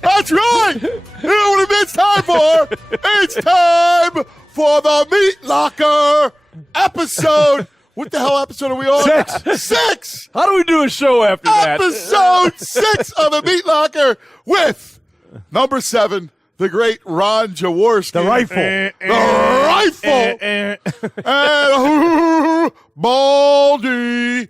That's right. You know what it's time for? It's time for the Meatlocker episode. What the hell episode are we on? 6. How do we do a show after that? Episode 6 of the Meatlocker with number 7, the great Ron Jaworski. The rifle. And Baldy,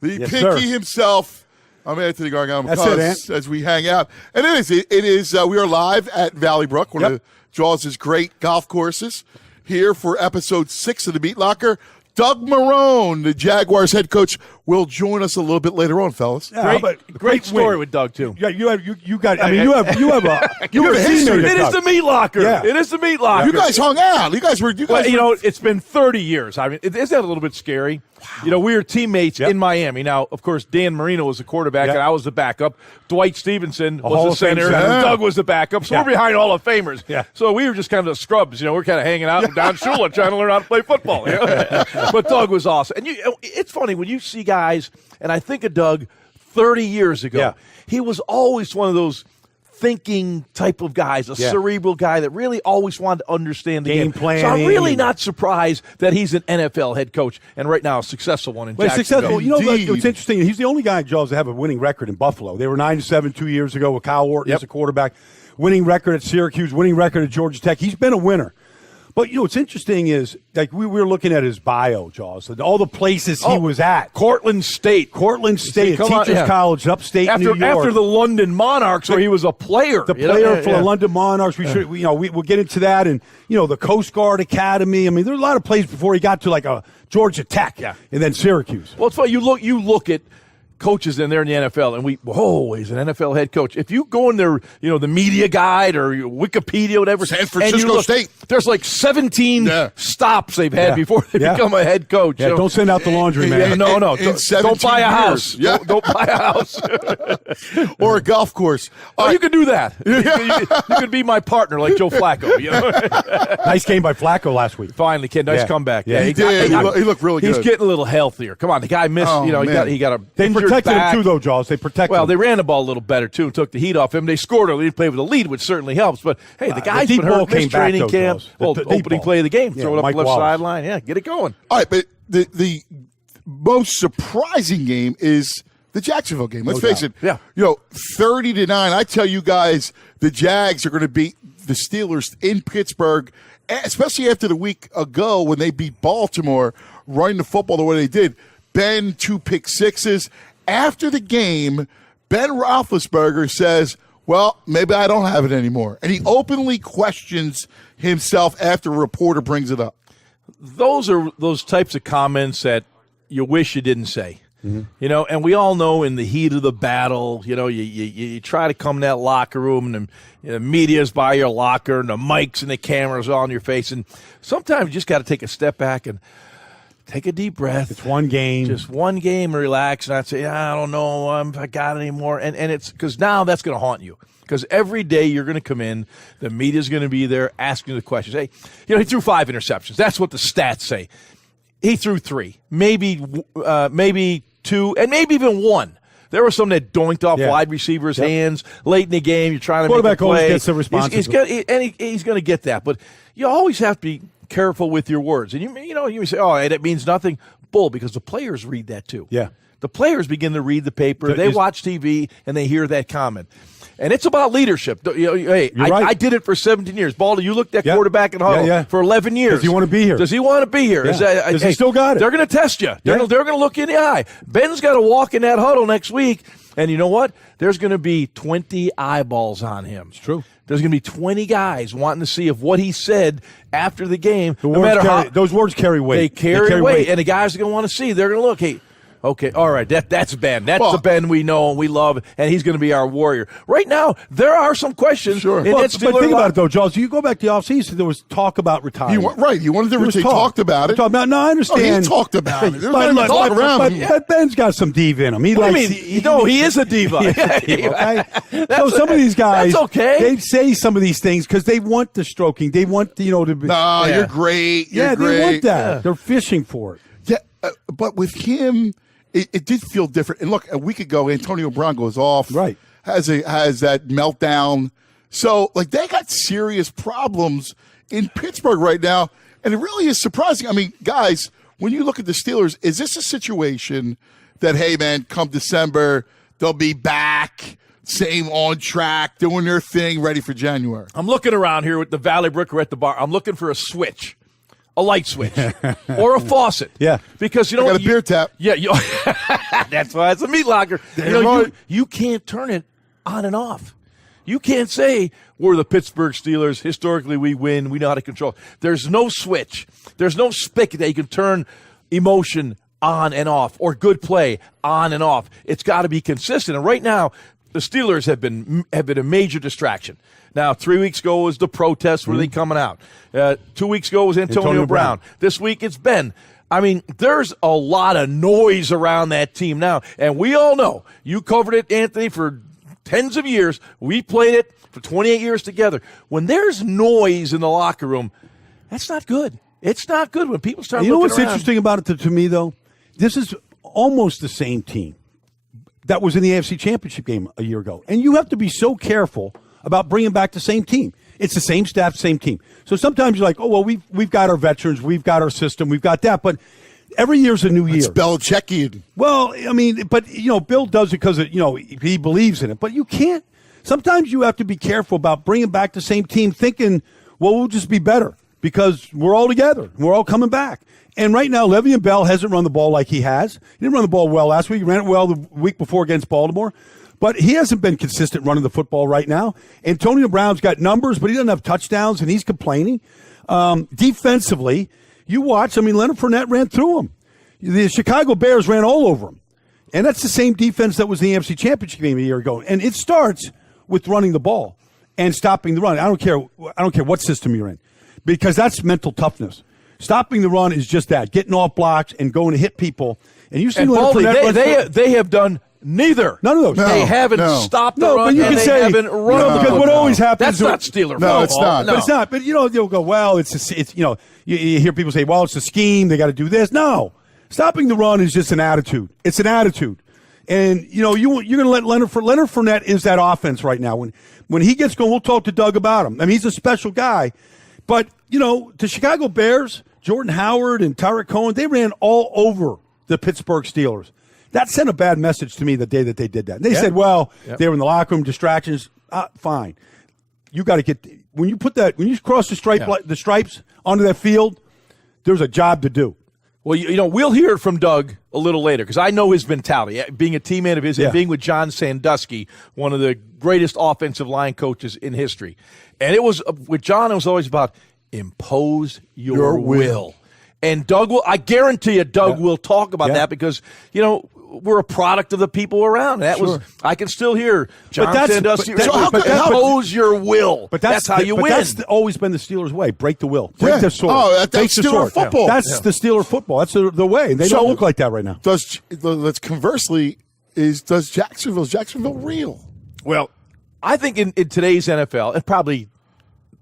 the Yes, pinky sir. himself. I'm Anthony Gargano. That's it, Ant. As we hang out. And it is we are live at Valley Brook, one of Jaws' great golf courses, here for episode 6 of the Meatlocker. Doug Marrone, the Jaguars head coach, will join us a little bit later on, fellas. Yeah, Great story with Doug too. Yeah, you have a history. It is the Meatlocker. Yeah. It is the Meatlocker. You guys hung out. Well, it's been 30 years. I mean, isn't that a little bit scary? Wow. You know, we were teammates in Miami. Now, of course, Dan Marino was the quarterback, and I was the backup. Dwight Stevenson was the center, and Doug was the backup. So we're behind Hall of Famers. Yeah. So we were just kind of the scrubs. You know, we're kind of hanging out and down Shula trying to learn how to play football. You know? But Doug was awesome. And it's funny when you see guys, and I think of Doug 30 years ago. Yeah. He was always one of those thinking type of guys, a cerebral guy that really always wanted to understand the game. Planning. So I'm really not surprised that he's an NFL head coach and right now a successful one in Jacksonville. Successful. You know, it's interesting. He's the only guy, Jaws, to have a winning record in Buffalo. They were 9-7 2 years ago with Kyle Orton as a quarterback. Winning record at Syracuse, winning record at Georgia Tech. He's been a winner. But, you know, what's interesting is, like, we were looking at his bio, Jaws, all the places he was at. Cortland State, Teachers College, upstate New York. After the London Monarchs, where he was a player. The player for the London Monarchs. We'll get into that. And, you know, the Coast Guard Academy. I mean, there were a lot of places before he got to, like, a Georgia Tech and then Syracuse. Well, it's funny. You look at coaches in there in the NFL, and he's an NFL head coach. If you go in there, you know, the media guide or Wikipedia, whatever, San Francisco State, there's like 17 stops they've had before they become a head coach. Yeah, you know? Don't send out the laundry, man. No. Don't buy a house. Yeah. Don't buy a house. Or a golf course. You could do that. You could be my partner like Joe Flacco. You know? Nice game by Flacco last week. Finally, kid. Nice comeback. Yeah, he did. He looked really good. He's getting a little healthier. Come on, the guy missed. He got a. They protected him too, though, Jaws. They protected him. Well, they ran the ball a little better too and took the heat off him. They scored early. They played with a lead, which certainly helps. But hey, the guy's been hurt. Missed training camp. Well, opening play of the game. Throw it up the left sideline. Yeah, get it going. All right, but the most surprising game is the Jacksonville game. Let's face it. Yeah. 30-9. I tell you guys, the Jags are going to beat the Steelers in Pittsburgh, especially after the week ago when they beat Baltimore, running the football the way they did. Ben, 2 pick sixes. After the game, Ben Roethlisberger says, well, maybe I don't have it anymore. And he openly questions himself after a reporter brings it up. Those are those types of comments that you wish you didn't say. Mm-hmm. You know, and we all know in the heat of the battle, you know, you try to come in that locker room and the media's by your locker and the mics and the cameras are on your face. And sometimes you just got to take a step back and take a deep breath. It's one game. Just one game, relax, and I'd say, I don't know if I got it anymore. And it's because now that's going to haunt you. Because every day you're going to come in, the media's going to be there asking the questions. Hey, he threw 5 interceptions. That's what the stats say. He threw 3, maybe 2, and maybe even 1. There were some that doinked off wide receivers' hands late in the game. You're trying to make a play. Quarterback always gets the responsibility. He's going to get that. But you always have to be careful with your words. And you say, oh, that means nothing. Bull, because the players read that too. Yeah. The players begin to read the paper. They watch TV, and they hear that comment. And it's about leadership. Hey, I did it for 17 years. Baldy, you looked at quarterback and huddle for 11 years. Does he want to be here? Does he want to be here? Yeah. Does he still got it? They're going to test you. They're going to look you in the eye. Ben's got to walk in that huddle next week, and you know what? There's going to be 20 eyeballs on him. It's true. There's going to be 20 guys wanting to see if what he said after the game, those words carry weight. They carry weight, and the guys are going to want to see. They're going to look, hey, okay, all right, that's Ben. That's the Ben we know and we love, and he's going to be our warrior. Right now, there are some questions. Sure. But think about it, though, Jaws. You go back to the offseason, there was talk about retirement. You wanted to retire. He talked about it. No, I understand. He talked about it. But Ben's got some diva in him. He is a diva. Okay? So some of these guys, they say some of these things because they want the stroking. They want, to be. No, you're great. They want that. Yeah. They're fishing for it. Yeah, but with him, it did feel different. And look, a week ago, Antonio Brown goes off. Right. Has that meltdown. So, like, they got serious problems in Pittsburgh right now. And it really is surprising. I mean, guys, when you look at the Steelers, is this a situation that, hey, man, come December, they'll be back, same on track, doing their thing, ready for January? I'm looking around here with the Valley Bricker at the bar. I'm looking for a switch. A light switch or a faucet. Yeah. Because, you know, I got a beer tap. Yeah. That's why it's a Meatlocker. You can't turn it on and off. You can't say we're the Pittsburgh Steelers. Historically, we win. We know how to control. There's no switch. There's no spigot that you can turn emotion on and off or good play on and off. It's got to be consistent. And right now, the Steelers have been a major distraction. Now, 3 weeks ago was the protest. Were they coming out? 2 weeks ago was Antonio Brown. This week it's Ben. I mean, there's a lot of noise around that team now. And we all know, you covered it, Anthony, for tens of years. We played it for 28 years together. When there's noise in the locker room, that's not good. It's not good when people start looking around. You know what's interesting about it to me, though? This is almost the same team that was in the AFC Championship game a year ago. And you have to be so careful about bringing back the same team. It's the same staff, same team. So sometimes you're like, oh, well, we've got our veterans, we've got our system, we've got that. But every year's a new year. It's Belichickian. Well, I mean, but, Bill does it because, he believes in it. But you can't. Sometimes you have to be careful about bringing back the same team thinking, well, we'll just be better because we're all together. We're all coming back. And right now, Le'Veon Bell hasn't run the ball like he has. He didn't run the ball well last week. He ran it well the week before against Baltimore. But he hasn't been consistent running the football right now. Antonio Brown's got numbers, but he doesn't have touchdowns, and he's complaining. Defensively, you watch. I mean, Leonard Fournette ran through him. The Chicago Bears ran all over him. And that's the same defense that was the AFC Championship game a year ago. And it starts with running the ball and stopping the run. I don't care what system you're in, because that's mental toughness. Stopping the run is just that, getting off blocks and going to hit people. And you see, they have done neither. None of those. They haven't stopped the run, but you and they say, haven't run. Because what always happens. That's not Steeler football. No, it's not. But it's not. But you'll go, well, it's you hear people say, well, it's a scheme. They got to do this. No, stopping the run is just an attitude. It's an attitude. And you're going to let Leonard Fournette is that offense right now. When he gets going, we'll talk to Doug about him. I mean, he's a special guy. But the Chicago Bears, Jordan Howard and Tyreek Cohen, they ran all over the Pittsburgh Steelers. That sent a bad message to me the day that they did that. And they said, well, they were in the locker room, distractions. Fine. You got to get – when you cross the stripes onto that field, there's a job to do. Well, we'll hear it from Doug a little later because I know his mentality, being a teammate of his and being with John Sandusky, one of the greatest offensive line coaches in history. And it was with John, it was always about impose your will. And Doug I guarantee you, Doug will talk about that because, we're a product of the people around. That was I can still hear John Sandusky. Impose your will. But that's how you win. That's always been the Steelers' way. Break the will. Break the sword. Oh, that's Steeler football. That's the Steeler football. That's the way. They don't look like that right now. Conversely, does Jacksonville real? Well, I think in today's NFL, and probably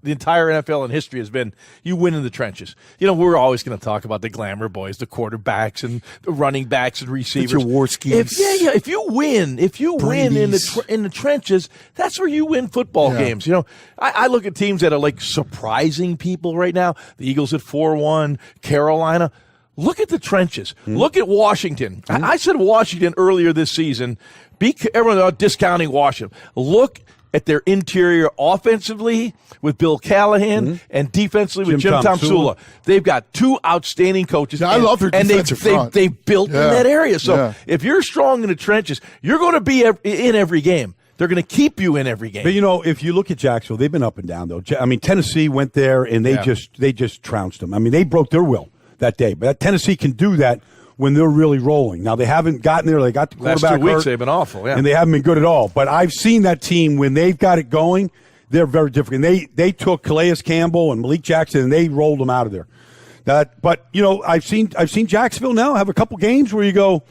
the entire NFL in history has been you win in the trenches. We're always going to talk about the glamour boys, the quarterbacks and the running backs and receivers. Jaworski. If you win in the trenches, that's where you win football games. I look at teams that are like surprising people right now. The Eagles at 4-1, Carolina. Look at the trenches. Look at Washington. I said Washington earlier this season. Everyone discounting Washington. Look at their interior offensively with Bill Callahan and defensively with Jim Tomsula. They've got two outstanding coaches. I love their defensive front. They built in that area. So if you're strong in the trenches, you're going to be in every game. They're going to keep you in every game. But, if you look at Jacksonville, they've been up and down, though. I mean, Tennessee went there, and they just trounced them. I mean, they broke their will that day. But Tennessee can do that when they're really rolling. Now, they haven't gotten there. They got the quarterback last 2 weeks, hurt, they've been awful, and they haven't been good at all. But I've seen that team, when they've got it going, they're very different. They took Calais Campbell and Malik Jackson, and they rolled them out of there. But I've seen Jacksonville now have a couple games where you go,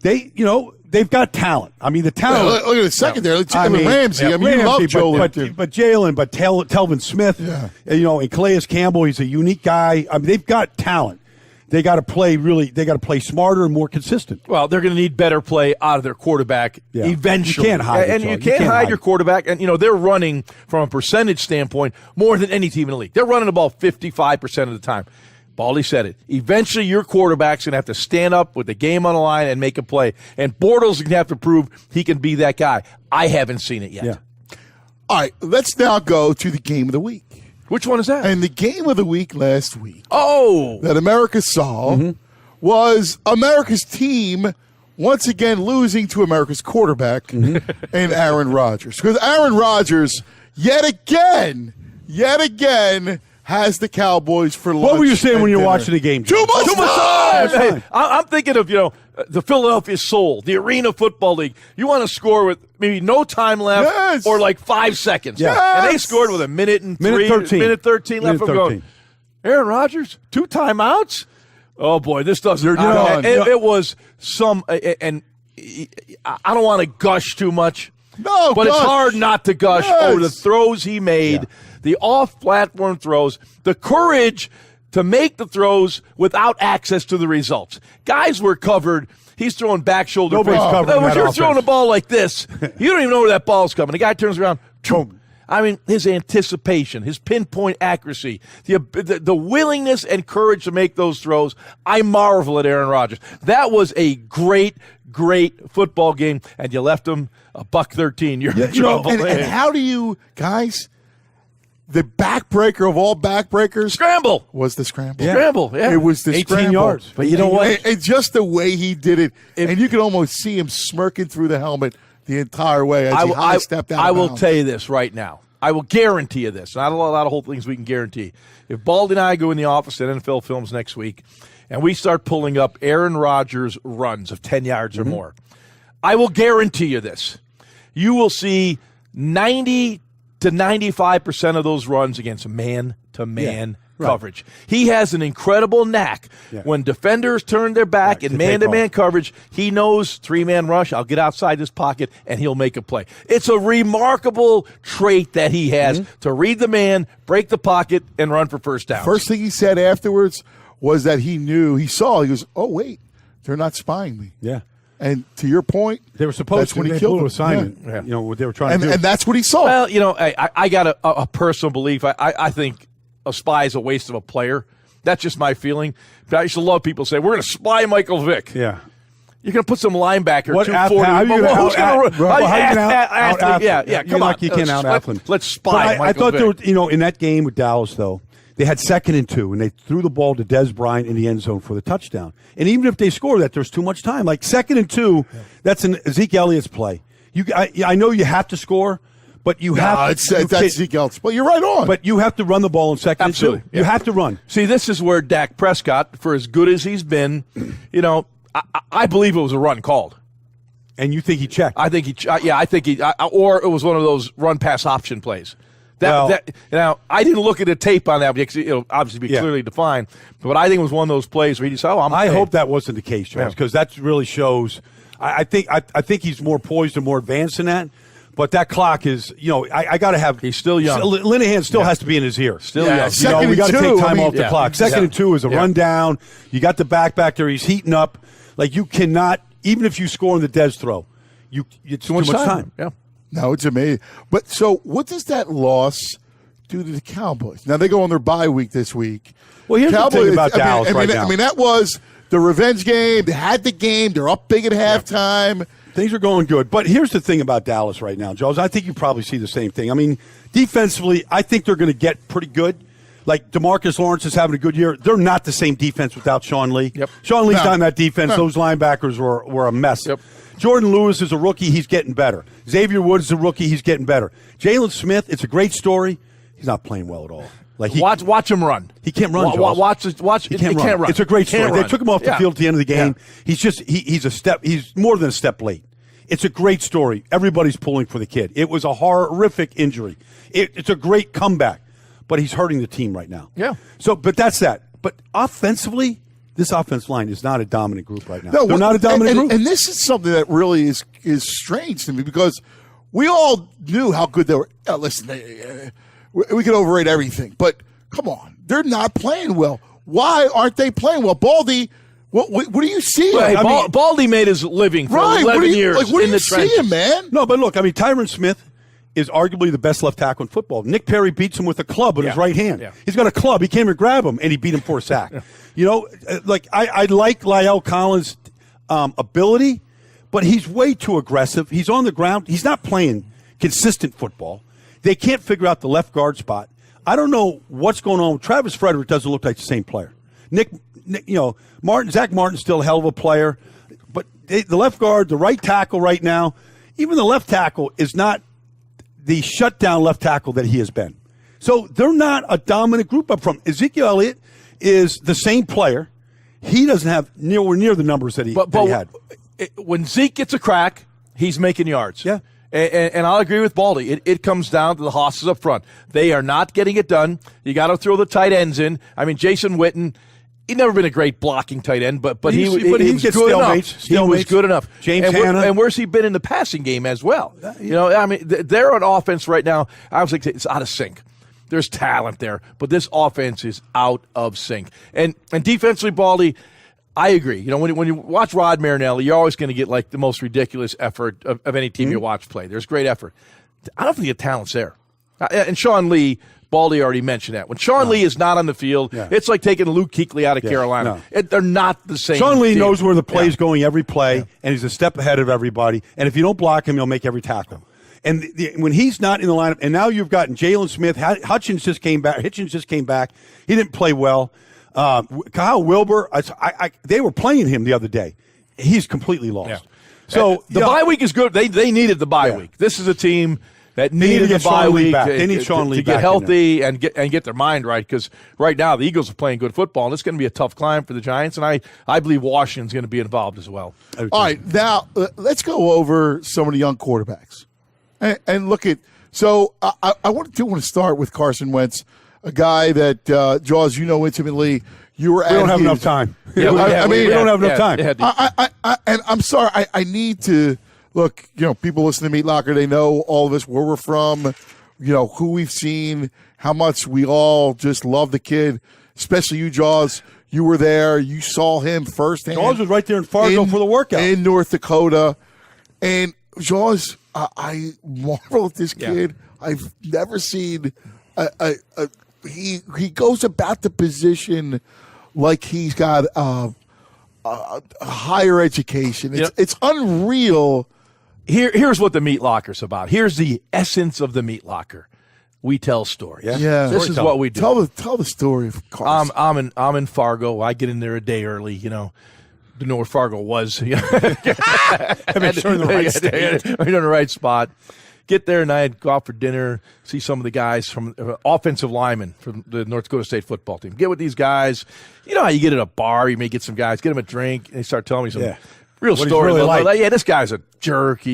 they've got talent. I mean, the talent. Look at the secondary. Ramsey. You love Joe. But Jalen, but Telvin Smith, and Calais Campbell, he's a unique guy. I mean, they've got talent. they got to play smarter and more consistent. Well, they're going to need better play out of their quarterback eventually. You can't hide it, and Joe. you can't hide your quarterback. And, they're running, from a percentage standpoint, more than any team in the league. They're running about 55% of the time. Baldy said it. Eventually, your quarterback's going to have to stand up with the game on the line and make a play. And Bortles is going to have to prove he can be that guy. I haven't seen it yet. Yeah. All right, let's now go to the game of the week. Which one is that? And the game of the week last week that America saw was America's team once again losing to America's quarterback and Aaron Rodgers. Because Aaron Rodgers, yet again, has the Cowboys for lunch. What were you saying when you were dinner. watching the game? Too much time! Hey, I'm thinking of, the Philadelphia Soul, the Arena Football League. You want to score with maybe no time left or like 5 seconds. Yes. And they scored with a minute 13 left from going. Aaron Rodgers, 2 timeouts? Oh, boy, this doesn't. It was some, and I don't want to gush too much. No, but it's hard not to gush over the throws he made, the off-platform throws, the courage to make the throws without access to the results. Guys were covered. He's throwing back shoulder. Nobody's covering when that you're offense. throwing a ball like this, you don't even know where that ball's coming. The guy turns around. Boom. I mean, his anticipation, his pinpoint accuracy, the willingness and courage to make those throws, I marvel at Aaron Rodgers. That was a great football game, and you left him $113. You're in trouble. And how do you, guys, the backbreaker of all backbreakers scramble was the scramble. Yeah. Scramble, yeah. It was the 18 scramble. yards. But you know what? And just the way he did it, and you could almost see him smirking through the helmet the entire way as he high stepped out. I of will bounds. tell you this right now. I will guarantee you this. Not a lot of whole things we can guarantee. If Baldy and I go in the office at NFL Films next week and we start pulling up Aaron Rodgers runs of 10 yards or more, I will guarantee you this. You will see 90 to 95% of those runs against man-to-man coverage. He has an incredible knack. When defenders turn their back in man-to-man coverage, he knows 3-man rush, I'll get outside this pocket, and he'll make a play. It's a remarkable trait that he has to read the man, break the pocket, and run for first down. First thing he said afterwards was that he goes, oh, wait, they're not spying me. Yeah. And to your point, they were supposed that's to. when he They killed blew him. assignment. Yeah. You know what they were trying to do. And that's what he saw. Well, I got a personal belief. I think a spy is a waste of a player. That's just my feeling. But I used to love people say, we're going to spy Michael Vick. Yeah. You're going to put some linebacker, What 240. how are you Who's going going to out? Yeah, come on. You can't out athlete. Let's spy Michael I thought Vick. there were, in that game with Dallas, though, they had 2nd and 2, and they threw the ball to Des Bryant in the end zone for the touchdown. And even if they score that, there's too much time. Like 2nd and 2, that's an Zeke Elliott's play. I know you have to score, but you have to. That's Zeke Elliott. Well, you're right on. But you have to run the ball in 2nd and 2. Absolutely. You have to run. See, this is where Dak Prescott, for as good as he's been, I believe it was a run called. And you think he checked? I think or it was one of those run pass option plays. Now, I didn't look at the tape on that because it'll obviously be clearly defined, but I think it was one of those plays where he just, I hope that wasn't the case, Charles, because that really shows. I think he's more poised and more advanced than that. But that clock is, I got to have. He's still young. Linehan still has to be in his ear. Still young. We got to take time off the clock. 2nd and 2 is a rundown. You got the back there. He's heating up. Like you cannot, even if you score on the Des throw, it's too much time. Yeah. No, it's amazing. But so what does that loss do to the Cowboys? Now they go on their bye week this week. Well, here's the thing about Dallas right now. I mean, that was the revenge game. They had the game. They're up big at halftime. Things are going good. But here's the thing about Dallas right now, Jones. I think you probably see the same thing. I mean, defensively, I think they're going to get pretty good. Like DeMarcus Lawrence is having a good year. They're not the same defense without Sean Lee. Yep. Sean Lee's not in that defense. No. Those linebackers were a mess. Yep. Jordan Lewis is a rookie. He's getting better. Xavier Woods is a rookie. He's getting better. Jalen Smith, it's a great story. He's not playing well at all. Like watch him run. He can't run. Watch. He can't run. It's a great story. They took him off the field at the end of the game. He's just he's a step. He's more than a step late. It's a great story. Everybody's pulling for the kid. It was a horrific injury. It's a great comeback, but he's hurting the team right now. Yeah. So, but that's that. But offensively, this offense line is not a dominant group right now. No, they're not a dominant group. And this is something that really is strange to me because we all knew how good they were. Listen, we can overrate everything, but come on, they're not playing well. Why aren't they playing well? Baldy, what do you see? Well, Baldy made his living for 11 years what in do the you see trenches. him, man? No, but look, I mean, Tyron Smith is arguably the best left tackle in football. Nick Perry beats him with a club with his right hand. Yeah. He's got a club. He came and grab him, and he beat him for a sack. You know, like I like La'el Collins' ability, but he's way too aggressive. He's on the ground. He's not playing consistent football. They can't figure out the left guard spot. I don't know what's going on. Travis Frederick doesn't look like the same player. Nick, Zach Martin's still a hell of a player, but the left guard, the right tackle right now, even the left tackle is not the shutdown left tackle that he has been. So they're not a dominant group up front. Ezekiel Elliott is the same player. He doesn't have nowhere near the numbers that he had. When Zeke gets a crack, he's making yards. Yeah. And I'll agree with Baldy. It comes down to the hosses up front. They are not getting it done. You got to throw the tight ends in. I mean, Jason Witten, he's never been a great blocking tight end, but he was good enough. He was good enough. James Hanna. And where's he been in the passing game as well? You know, I mean, they're on offense right now. I was like, it's out of sync. There's talent there, but this offense is out of sync. And defensively, Baldy, I agree. You know, when you watch Rod Marinelli, you're always going to get like the most ridiculous effort of any team you watch play. There's great effort. I don't think the talent's there. And Sean Lee, Baldy already mentioned that. When Sean Lee is not on the field, it's like taking Luke Kuechly out of Carolina. They're not the same. Sean Lee team. knows where the play's going every play, and he's a step ahead of everybody. And if you don't block him, he'll make every tackle. And when he's not in the lineup, and now you've gotten Jalen Smith, Hitchens just came back. He didn't play well. Kyle Wilbur, they were playing him the other day. He's completely lost. Yeah. So the bye week is good. They needed the bye week. This is a team that needed the bye week to get healthy and get their mind right, because right now the Eagles are playing good football, and it's going to be a tough climb for the Giants, and I believe Washington's going to be involved as well. All right, now let's go over some of the young quarterbacks and look at. So I want to start with Carson Wentz, a guy that Jaws, you know intimately. We don't have enough time. Yeah, we don't have enough time. And I'm sorry. I need to look. You know, people listen to Meatlocker. They know all of us, where we're from. You know, who we've seen, how much we all just love the kid. Especially you, Jaws. You were there. You saw him firsthand. Jaws was right there in Fargo for the workout in North Dakota. And Jaws, I marvel at this kid. I've never seen he goes about the position like he's got a higher education. It's unreal. Here's what the Meatlocker's about. Here's the essence of the Meatlocker. We tell stories. Yeah. This is what we do. Tell the story of Carson. I'm in Fargo. I get in there a day early, you know. Didn't know where Fargo was. Make sure in the right state. We're in the right spot. Get there, and I'd go out for dinner, see some of the guys from offensive linemen from the North Dakota State football team. Get with these guys. You know how you get at a bar, you may get some guys, get them a drink, and they start telling me some real story. Really like. Yeah, this guy's a jerk.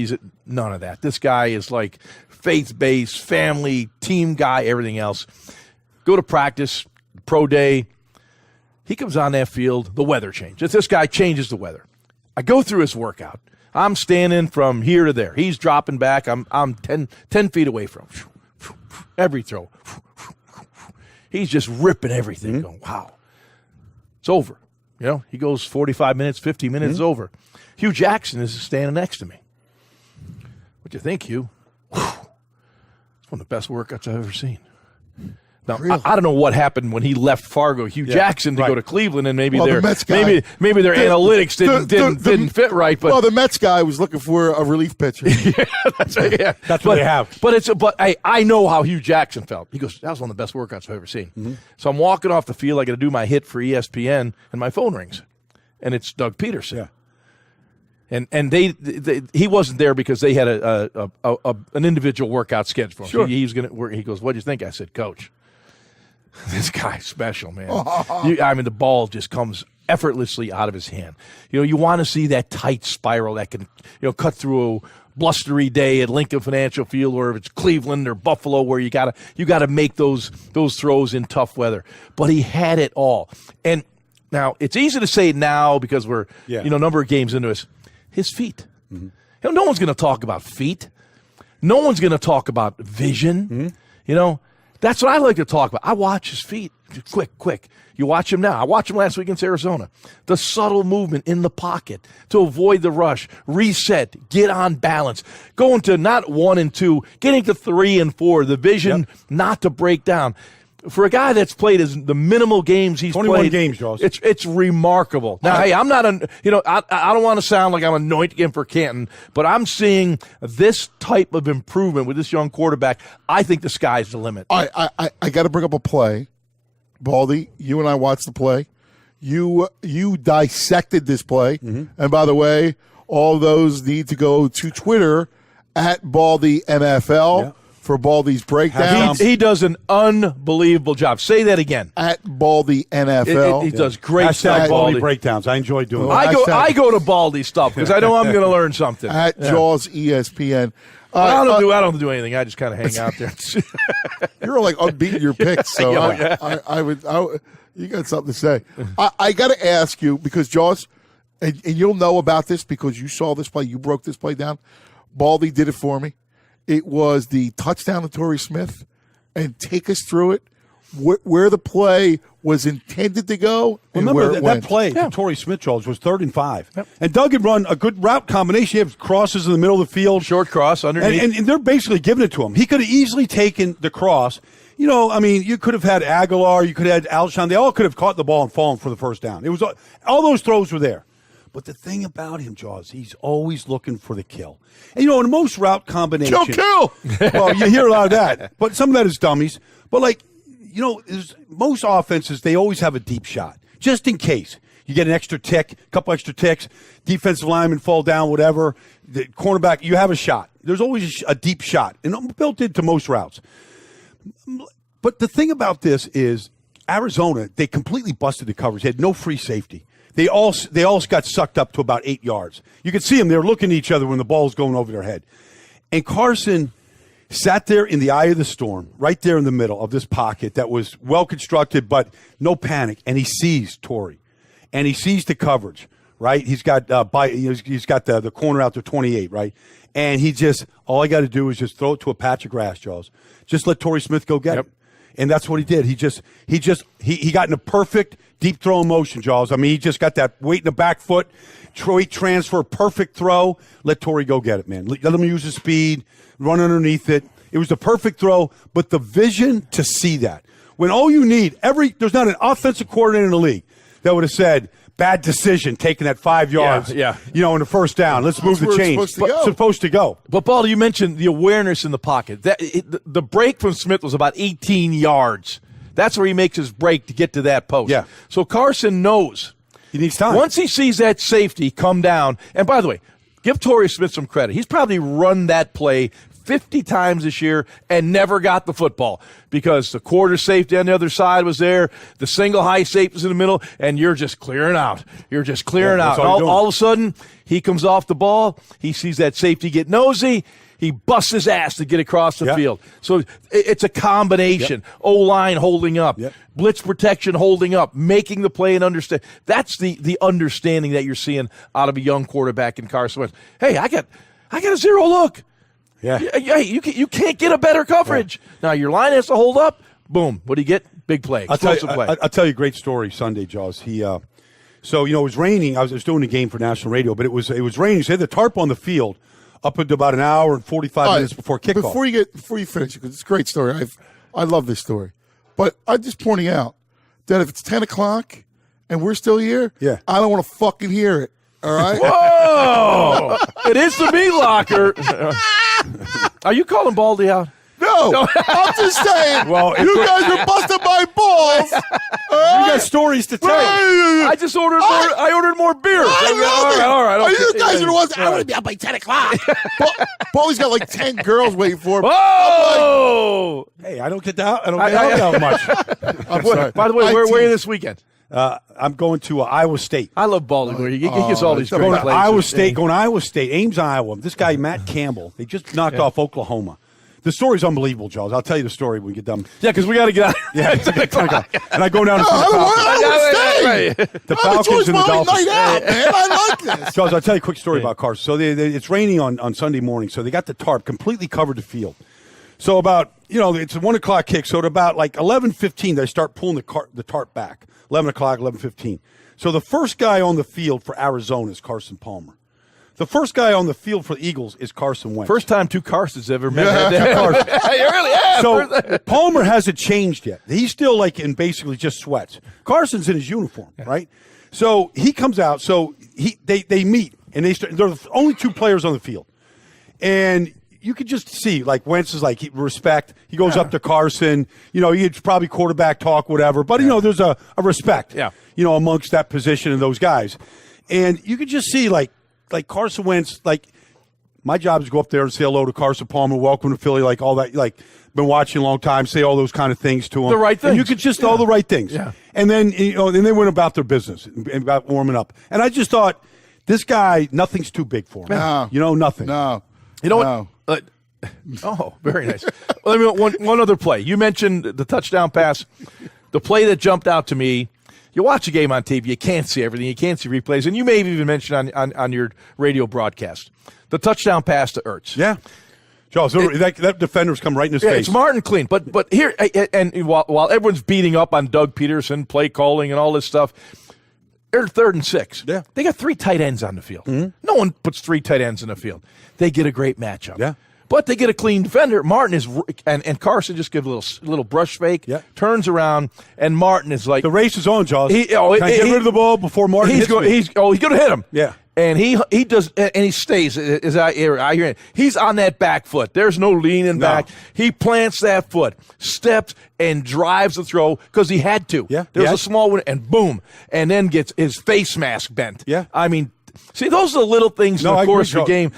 None of that. This guy is like faith-based, family, team guy, everything else. Go to practice, pro day. He comes on that field, the weather changes. This guy changes the weather. I go through his workout. I'm standing from here to there. He's dropping back. I'm 10 feet away from him. Every throw. He's just ripping everything. Going, wow. It's over. You know, he goes 45 minutes, 50 minutes, it's over. Hugh Jackson is standing next to me. What do you think, Hugh? It's one of the best workouts I've ever seen. Now, really? I don't know what happened when he left Fargo, Hugh Jackson, to go to Cleveland, and maybe their analytics didn't fit right. But the Mets guy was looking for a relief pitcher. That's what they have. But I know how Hugh Jackson felt. He goes, that was one of the best workouts I've ever seen. So I'm walking off the field. I got to do my hit for ESPN, and my phone rings, and it's Doug Peterson. Yeah. And he wasn't there because they had an individual workout scheduled for him. Sure. He's gonna work. He goes, "What do you think?" I said, "Coach, this guy's special, man. The ball just comes effortlessly out of his hand. You know, you want to see that tight spiral that can, cut through a blustery day at Lincoln Financial Field, or if it's Cleveland or Buffalo, where you gotta make those throws in tough weather. But he had it all. And now it's easy to say now because we're a number of games into this. His feet. No one's going to talk about feet. No one's going to talk about vision. That's what I like to talk about. I watch his feet. quick. You watch him now. I watched him last week against Arizona. The subtle movement in the pocket to avoid the rush, reset, get on balance, going to not 1 and 2, getting to 3 and 4. The vision not to break down. For a guy that's played as the minimal games he's 21 played, games, Jaws. It's remarkable. Now, hey, I'm not I don't want to sound like I'm anointing him for Canton, but I'm seeing this type of improvement with this young quarterback. I think the sky's the limit. I got to bring up a play. Baldy, you and I watched the play. You dissected this play. Mm-hmm. And by the way, all those need to go to Twitter at Baldy NFL for Baldy's breakdowns. He does an unbelievable job. Say that again. At Baldy NFL. He does great stuff. Baldy breakdowns. I enjoy doing it. I go to Baldy stuff because I know I'm going to learn something. At Jaws ESPN. I don't do anything. I just kind of hang out there. You're like unbeaten your picks, so I would. You got something to say. I got to ask you because Jaws, and you'll know about this because you saw this play. You broke this play down. Baldy did it for me. It was the touchdown to Torrey Smith, and take us through it. Where the play was intended to go. Remember that play to Torrey Smith, Charles, was 3rd and 5. Yep. And Doug had run a good route combination. He had crosses in the middle of the field. Short cross underneath. And they're basically giving it to him. He could have easily taken the cross. You know, I mean, you could have had Aguilar. You could have had Alshon. They all could have caught the ball and fallen for the first down. It was all those throws were there. But the thing about him, Jaws, he's always looking for the kill. And, you know, in most route combinations. Kill! Well, you hear a lot of that. But some of that is dummies. But, like, you know, most offenses, they always have a deep shot, just in case. You get an extra tick, a couple extra ticks, defensive linemen fall down, whatever. The cornerback, you have a shot. There's always a deep shot, and built into most routes. But the thing about this is Arizona, they completely busted the coverage. They had no free safety. They all got sucked up to about 8 yards. You could see them. They were looking at each other when the ball was going over their head. And Carson sat there in the eye of the storm, right there in the middle of this pocket that was well-constructed, but no panic. And he sees Torrey. And he sees the coverage, right? He's got he's got the corner out to 28, right? And he just, all I got to do is just throw it to a patch of grass, Jaws. Just let Torrey Smith go get it. And that's what he did. He got in a perfect deep throw motion, Jaws. I mean, he just got that weight in the back foot, transfer, perfect throw. Let Torrey go get it, man. Let him use his speed, run underneath it. It was the perfect throw, but the vision to see that. When all you need, there's not an offensive coordinator in the league that would have said, bad decision taking that 5 yards, you know, in the first down. Let's move the chains. It's supposed to go. But, Baldy, you mentioned the awareness in the pocket. The break from Smith was about 18 yards. That's where he makes his break to get to that post. Yeah. So Carson knows. He needs time. Once he sees that safety come down, and by the way, give Torrey Smith some credit. He's probably run that play 50 times this year and never got the football because the quarter safety on the other side was there, the single high safety was in the middle, and you're just clearing out. You're just clearing out. All of a sudden, he comes off the ball. He sees that safety get nosy. He busts his ass to get across the field. So it's a combination. O-line holding up, blitz protection holding up, making the play and understand. That's the understanding that you're seeing out of a young quarterback in Carson Wentz. Hey, I got a zero look. Yeah, you can't get a better coverage. Yeah. Now your line has to hold up. Boom. What do you get? Big play. Explosive play. I'll tell you a great story Sunday, Jaws. So you know, it was raining. I was doing a game for national radio, but it was raining. So they had the tarp on the field up until about an hour and 45 minutes before kickoff. Before you finish, because it's a great story. I love this story, but I'm just pointing out that if it's 10 o'clock and we're still here, I don't want to fucking hear it. All right. Whoa! It is the Meatlocker. Are you calling Baldy out? No, I'm just saying. Well, you guys are busting my balls. You got stories to tell. I just ordered more. I ordered more beer. All right. You guys are the ones. I want to be up by 10 o'clock. Baldy's got like 10 girls waiting for him. Oh! Hey, I don't get out. I don't get out that much. I'm sorry. By the way, where are you this weekend? I'm going to Iowa State. I love Baldy. He gets all these great places. Iowa State, going to Iowa State, Ames, Iowa. This guy, Matt Campbell, they just knocked off Oklahoma. The story's unbelievable, Charles. I'll tell you the story when we get done. Yeah, because we got to get out. Yeah, and I go down to see the Falcons and the Dolphins. I like this. Charles, I'll tell you a quick story about Carson. So it's raining on Sunday morning, so they got the tarp completely covered the field. So about, it's a 1 o'clock kick. So at about like 11:15, they start pulling the tarp back. 11 o'clock, 11:15. So the first guy on the field for Arizona is Carson Palmer. The first guy on the field for the Eagles is Carson Wentz. First time two Carsons ever met. So Palmer hasn't changed yet. He's still like in basically just sweats. Carson's in his uniform, right? So he comes out. So they meet, and they're the only two players on the field. And you could just see, like, Wentz is like, respect. He goes up to Carson. He'd probably quarterback talk, whatever. But, there's a respect, amongst that position and those guys. And you could just see, like Carson Wentz, like, my job is to go up there and say hello to Carson Palmer, welcome to Philly, like all that, like, been watching a long time, say all those kind of things to him. The right things. And you could just all the right things. Yeah. And then, then they went about their business and about warming up. And I just thought, this guy, nothing's too big for him. No. Nothing. No. You know what? Oh, very nice. Well, let me one other play. You mentioned the touchdown pass. The play that jumped out to me, you watch a game on TV, you can't see everything. You can't see replays. And you may have even mentioned on your radio broadcast, the touchdown pass to Ertz. Yeah. Charles, that defender's come right in his face. It's Martin clean. But here, and while everyone's beating up on Doug Peterson, play calling and all this stuff, they're 3rd and 6. Yeah. They got 3 tight ends on the field. Mm-hmm. No one puts 3 tight ends in the field. They get a great matchup. Yeah. But they get a clean defender. Martin is and Carson just give a little brush fake, turns around, and Martin is like, the race is on, Jaws. Can I get rid of the ball before Martin he's going to hit him. Yeah. And he does, and he stays. As I hear it, he's on that back foot. There's no leaning back. He plants that foot, steps, and drives the throw because he had to. Yeah. There's a small one, and boom, and then gets his face mask bent. Yeah. I mean, see, those are the little things in the course of the game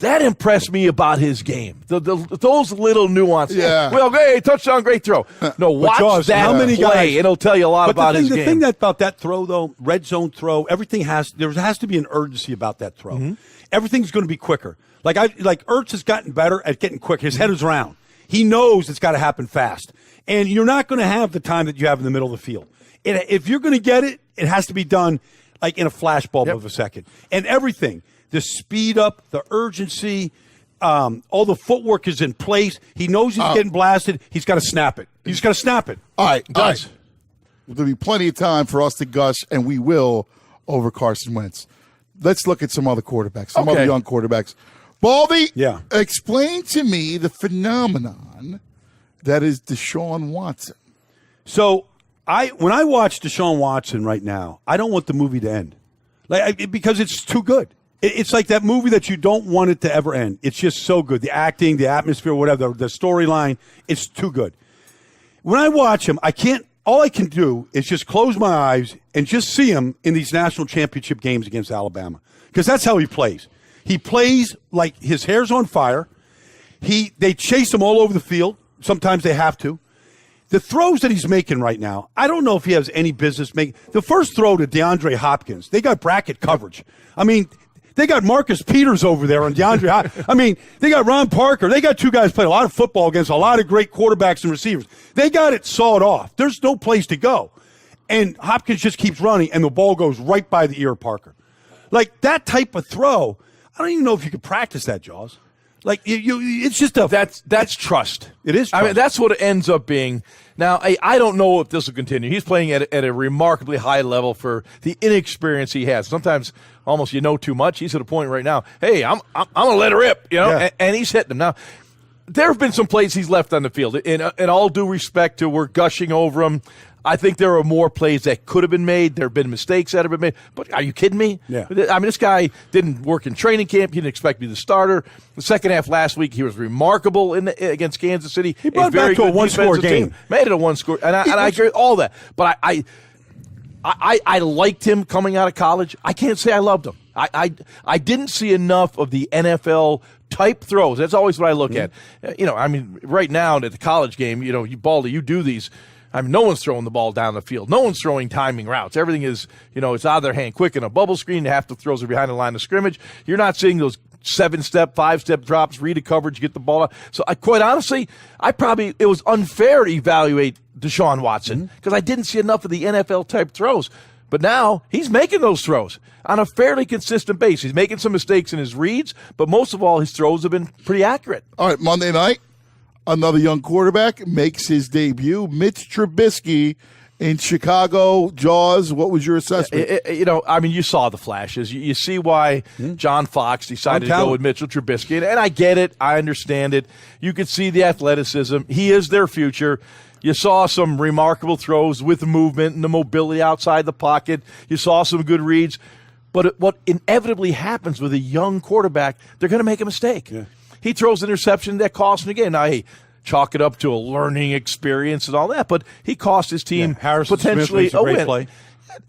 that impressed me about his game. Those little nuances. Yeah. Well, hey, touchdown, great throw. No, watch Jaws, that how many play. guys, It'll tell you a lot about his game. The thing about that throw, though, red zone throw, there has to be an urgency about that throw. Mm-hmm. Everything's going to be quicker. Like Ertz has gotten better at getting quick. His head is round. He knows it's got to happen fast. And you're not going to have the time that you have in the middle of the field. If you're going to get it, it has to be done like in a flashbulb of a second. And everything. The speed up, the urgency, all the footwork is in place. He knows he's getting blasted. He's got to snap it. He's got to snap it. All right. Guys. There'll be plenty of time for us to gush, and we will, over Carson Wentz. Let's look at some other quarterbacks, some other young quarterbacks. Baldy, explain to me the phenomenon that is Deshaun Watson. So when I watch Deshaun Watson right now, I don't want the movie to end, because it's too good. It's like that movie that you don't want it to ever end. It's just so good. The acting, the atmosphere, whatever, the storyline, it's too good. When I watch him, all I can do is just close my eyes and just see him in these national championship games against Alabama. Because that's how he plays. He plays like his hair's on fire. They chase him all over the field. Sometimes they have to. The throws that he's making right now, I don't know if he has any business making. The first throw to DeAndre Hopkins, they got bracket coverage. I mean, they got Marcus Peters over there on DeAndre Hopkins. I mean, they got Ron Parker. They got 2 guys playing a lot of football against a lot of great quarterbacks and receivers. They got it sawed off. There's no place to go. And Hopkins just keeps running, and the ball goes right by the ear of Parker. Like, that type of throw, I don't even know if you could practice that, Jaws. Like, it's just That's trust. It is trust. I mean, that's what it ends up being. Now, I don't know if this will continue. He's playing at a remarkably high level for the inexperience he has. Sometimes almost too much. He's at a point right now, hey, I'm going to let it rip, and he's hitting them. Now, there have been some plays he's left on the field. In all due respect to we're gushing over him, I think there are more plays that could have been made. There have been mistakes that have been made. But are you kidding me? Yeah. I mean, this guy didn't work in training camp. He didn't expect to be the starter. The second half last week, he was remarkable against Kansas City. He brought it back to a one-score game. Made it a one-score. And I agree with all that. But I liked him coming out of college. I can't say I loved him. I didn't see enough of the NFL type throws. That's always what I look at. I mean, right now at the college game, Baldy, you do these. I mean, no one's throwing the ball down the field. No one's throwing timing routes. Everything is, it's out of their hand quick in a bubble screen. Half the throws are behind the line of scrimmage. You're not seeing those 7-step, 5-step drops, read a coverage, get the ball out. So quite honestly, it was unfair to evaluate Deshaun Watson because I didn't see enough of the NFL type throws. But now he's making those throws on a fairly consistent basis. He's making some mistakes in his reads, but most of all, his throws have been pretty accurate. All right, Monday night, another young quarterback makes his debut. Mitch Trubisky in Chicago. Jaws, what was your assessment? You saw the flashes. You see why John Fox decided to go with Mitchell Trubisky. And I get it. I understand it. You could see the athleticism. He is their future. You saw some remarkable throws with the movement and the mobility outside the pocket. You saw some good reads. But what inevitably happens with a young quarterback, they're going to make a mistake. Yeah. He throws an interception that costs him the game. Now, hey, chalk it up to a learning experience and all that, but he cost his team potentially a win. Play.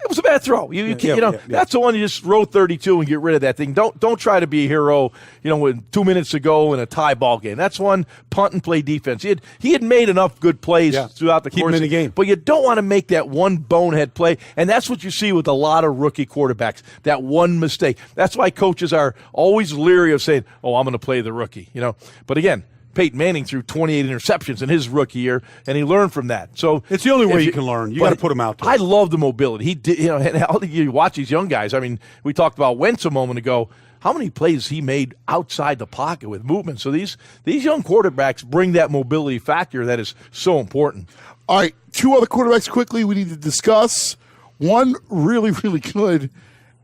It was a bad throw. That's the one you just row 32 and get rid of that thing. Don't try to be a hero, with 2 minutes to go in a tie ball game. That's one punt and play defense. He had made enough good plays throughout the course of the game. But you don't want to make that one bonehead play, and that's what you see with a lot of rookie quarterbacks, that one mistake. That's why coaches are always leery of saying, I'm going to play the rookie. But again, Peyton Manning threw 28 interceptions in his rookie year, and he learned from that. So it's the only way you can learn. You got to put him out there. I love the mobility. He did. And you watch these young guys. I mean, we talked about Wentz a moment ago. How many plays he made outside the pocket with movement? So these young quarterbacks bring that mobility factor that is so important. All right, two other quarterbacks quickly we need to discuss. One really, really good,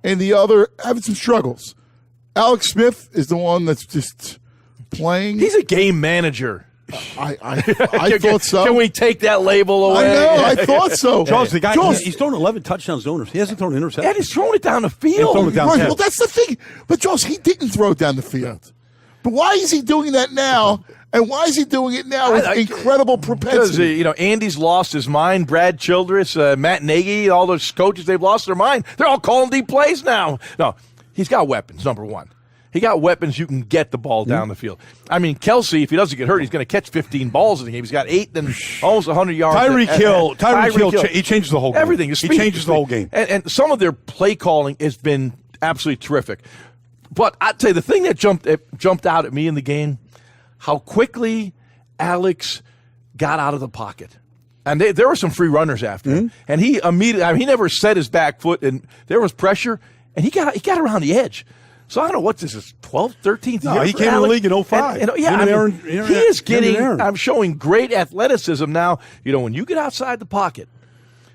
and the other having some struggles. Alex Smith is the one that's just playing. He's a game manager. I thought so. Can we take that label away? I know. I thought so. Jaws, the guy, he's thrown 11 touchdowns to owners. He hasn't thrown an interception. And he's thrown it down the field. Well, that's the thing. But, Jaws, he didn't throw it down the field. But why is he doing that now? And why is he doing it now with incredible propensity? Because, Andy's lost his mind. Brad Childress, Matt Nagy, all those coaches, they've lost their mind. They're all calling deep plays now. No, he's got weapons, number one. He got weapons you can get the ball down the field. I mean, Kelsey, if he doesn't get hurt, he's going to catch 15 balls in the game. He's got 8 and almost 100 yards. Tyreek Hill, he changes the whole game. Everything. He changes the whole game. And some of their play calling has been absolutely terrific. But I'd tell you, the thing that jumped out at me in the game, how quickly Alex got out of the pocket. And there were some free runners after him. And he immediately, he never set his back foot, and there was pressure, and he got around the edge. So I don't know what this is, 12th, 13th year. No, he came in the league in 05. He is getting, I'm showing great athleticism now. When you get outside the pocket,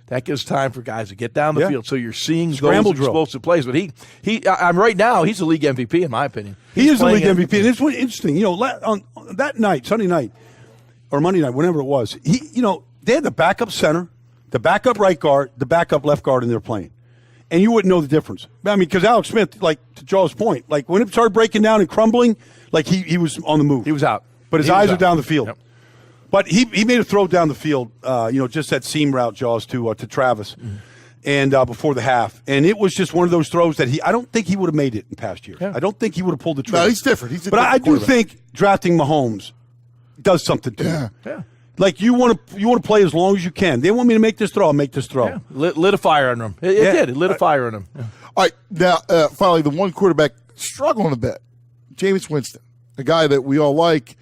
that gives time for guys to get down the field. So you're seeing those explosive plays. But I'm right now, he's the league MVP in my opinion. He is the league MVP. And it's interesting, on that night, Sunday night, or Monday night, whenever it was, they had the backup center, the backup right guard, the backup left guard, and they're playing. And you wouldn't know the difference. I mean, because Alex Smith, like to Joe's point, like when it started breaking down and crumbling, like he was on the move. He was out. But his eyes are down the field. Yep. But he made a throw down the field, just that seam route, Jaws, to Travis, and before the half. And it was just one of those throws that I don't think he would have made it in past years. Yeah. I don't think he would have pulled the trigger. No, he's different. But I do think drafting Mahomes does something to him. Yeah. Like you want to play as long as you can. They want me to make this throw. I'll make this throw. Yeah. Lit a fire on him. It did. It lit a fire on him. Yeah. All right. Now, finally, the one quarterback struggling a bit, Jameis Winston, a guy that we all like.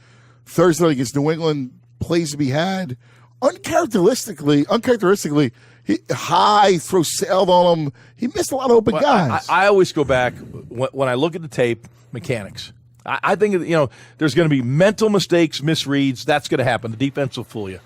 Thursday night against New England, plays to be had. Uncharacteristically, high throw sailed on him. He missed a lot of open guys. I always go back when I look at the tape, mechanics. I think, there's going to be mental mistakes, misreads. That's going to happen. The defense will fool you.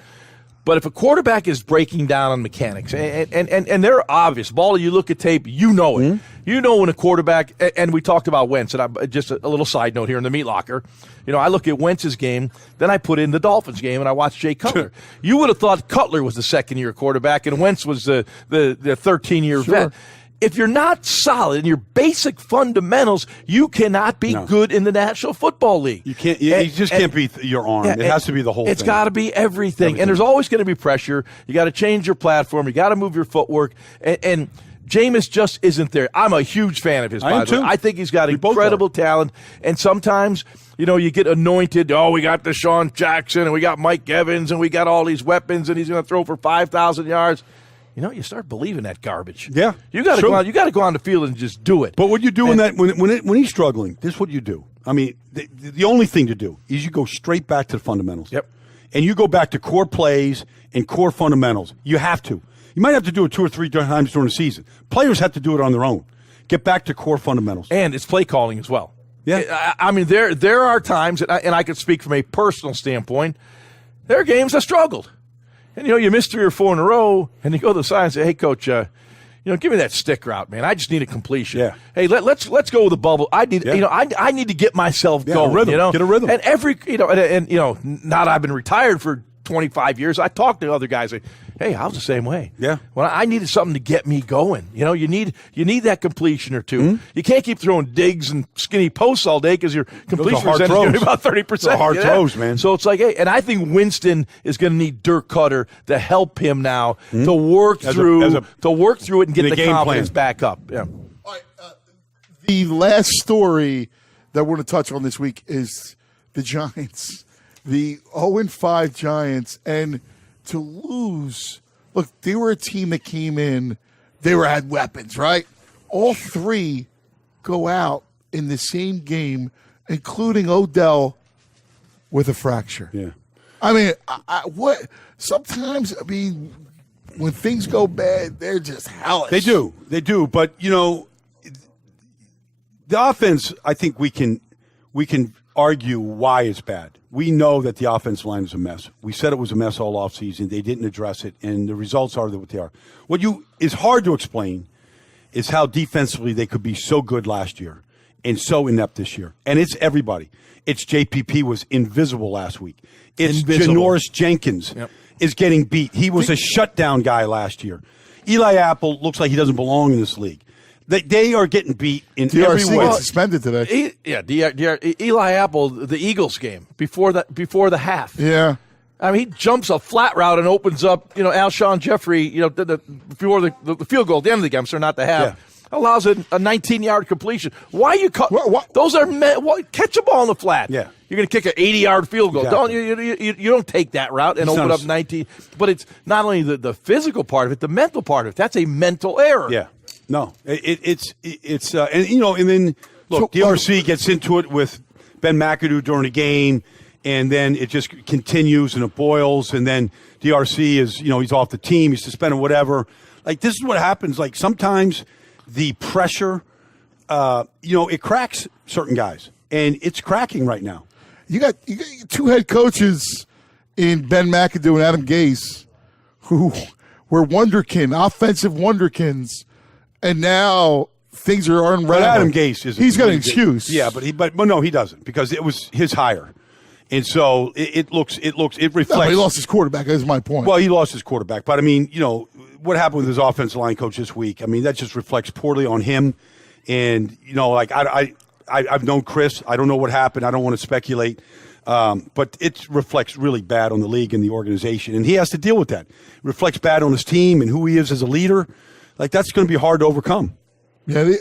But if a quarterback is breaking down on mechanics, and they're obvious, Baldy, you look at tape, you know it. You know when a quarterback, and we talked about Wentz, and just a little side note here in the Meatlocker. I look at Wentz's game, then I put in the Dolphins game, and I watch Jay Cutler. You would have thought Cutler was the second-year quarterback, and Wentz was the 13-year vet. If you're not solid in your basic fundamentals, you cannot be good in the National Football League. You can't. You just can't be your arm. It has to be the whole thing. It's got to be everything. And there's always going to be pressure. You got to change your platform. You got to move your footwork. And Jameis just isn't there. I'm a huge fan of his. By the way, I think he's got incredible talent. And sometimes, you get anointed. Oh, we got Deshaun Jackson and we got Mike Evans and we got all these weapons and he's going to throw for 5,000 yards. You start believing that garbage. Yeah, you got to go on. You got to go on the field and just do it. But what you do in that when he's struggling, this is what you do. I mean, the only thing to do is you go straight back to the fundamentals. Yep. And you go back to core plays and core fundamentals. You have to. You might have to do it 2 or 3 times during the season. Players have to do it on their own. Get back to core fundamentals. And it's play calling as well. Yeah. I mean, there are times, and I could speak from a personal standpoint. There are games I struggled. And, you miss 3 or 4 in a row, and you go to the side and say, hey, Coach, give me that stick route, man. I just need a completion. Yeah. Hey, let's go with the bubble. I need, I need to get myself going. A rhythm. Get a rhythm. And not I've been retired for 25 years. I talk to other guys like, hey, I was the same way. Yeah. Well, I needed something to get me going. You need that completion or two. You can't keep throwing digs and skinny posts all day because your completion percentage is going to be about 30%. Hard throws, man. So it's like, hey, and I think Winston is going to need Dirk Cutter to help him now to work through it and get the confidence back up. Yeah. All right, the last story that we're going to touch on this week is the Giants. The 0-5 Giants, and to lose, look, they were a team that came in, had weapons, right? All 3 go out in the same game, including Odell with a fracture. Yeah. I mean, sometimes, when things go bad, they're just hellish. They do. But, the offense, I think we can argue why it's bad. We know that the offensive line is a mess. We said it was a mess all offseason. They didn't address it, and the results are what they are. What is hard to explain is how defensively they could be so good last year and so inept this year. And it's everybody. It's JPP was invisible last week. It's Janoris Jenkins is getting beat. He was a shutdown guy last year. Eli Apple looks like he doesn't belong in this league. They are getting beat in every way. Got suspended today. Eli Apple, the Eagles game before the half. Yeah. I mean, he jumps a flat route and opens up, Alshon Jeffrey, before the field goal at the end of the game, so not the half. Yeah. Allows a 19-yard completion. Why you cut? Those are catch a ball in the flat. Yeah. You're going to kick an 80-yard field goal. Exactly. You don't take that route and open up 19. But it's not only the physical part of it, the mental part of it. That's a mental error. Yeah. No, it's and then look, DRC gets into it with Ben McAdoo during the game, and then it just continues and it boils, and then DRC is he's off the team, he's suspended, whatever. Like, this is what happens. Like, sometimes the pressure, it cracks certain guys, and it's cracking right now. You got 2 head coaches in Ben McAdoo and Adam Gase who were wonderkin, offensive wonderkins. And now things are unraveling. But Adam Gase is. He's got an excuse. Yeah, but no, he doesn't, because it was his hire, and so it reflects. No, he lost his quarterback. That's my point. Well, he lost his quarterback, but I mean, what happened with his offensive line coach this week? I mean, that just reflects poorly on him. And I've known Chris. I don't know what happened. I don't want to speculate, but it reflects really bad on the league and the organization, and he has to deal with that. It reflects bad on his team and who he is as a leader. Like, that's going to be hard to overcome. Yeah.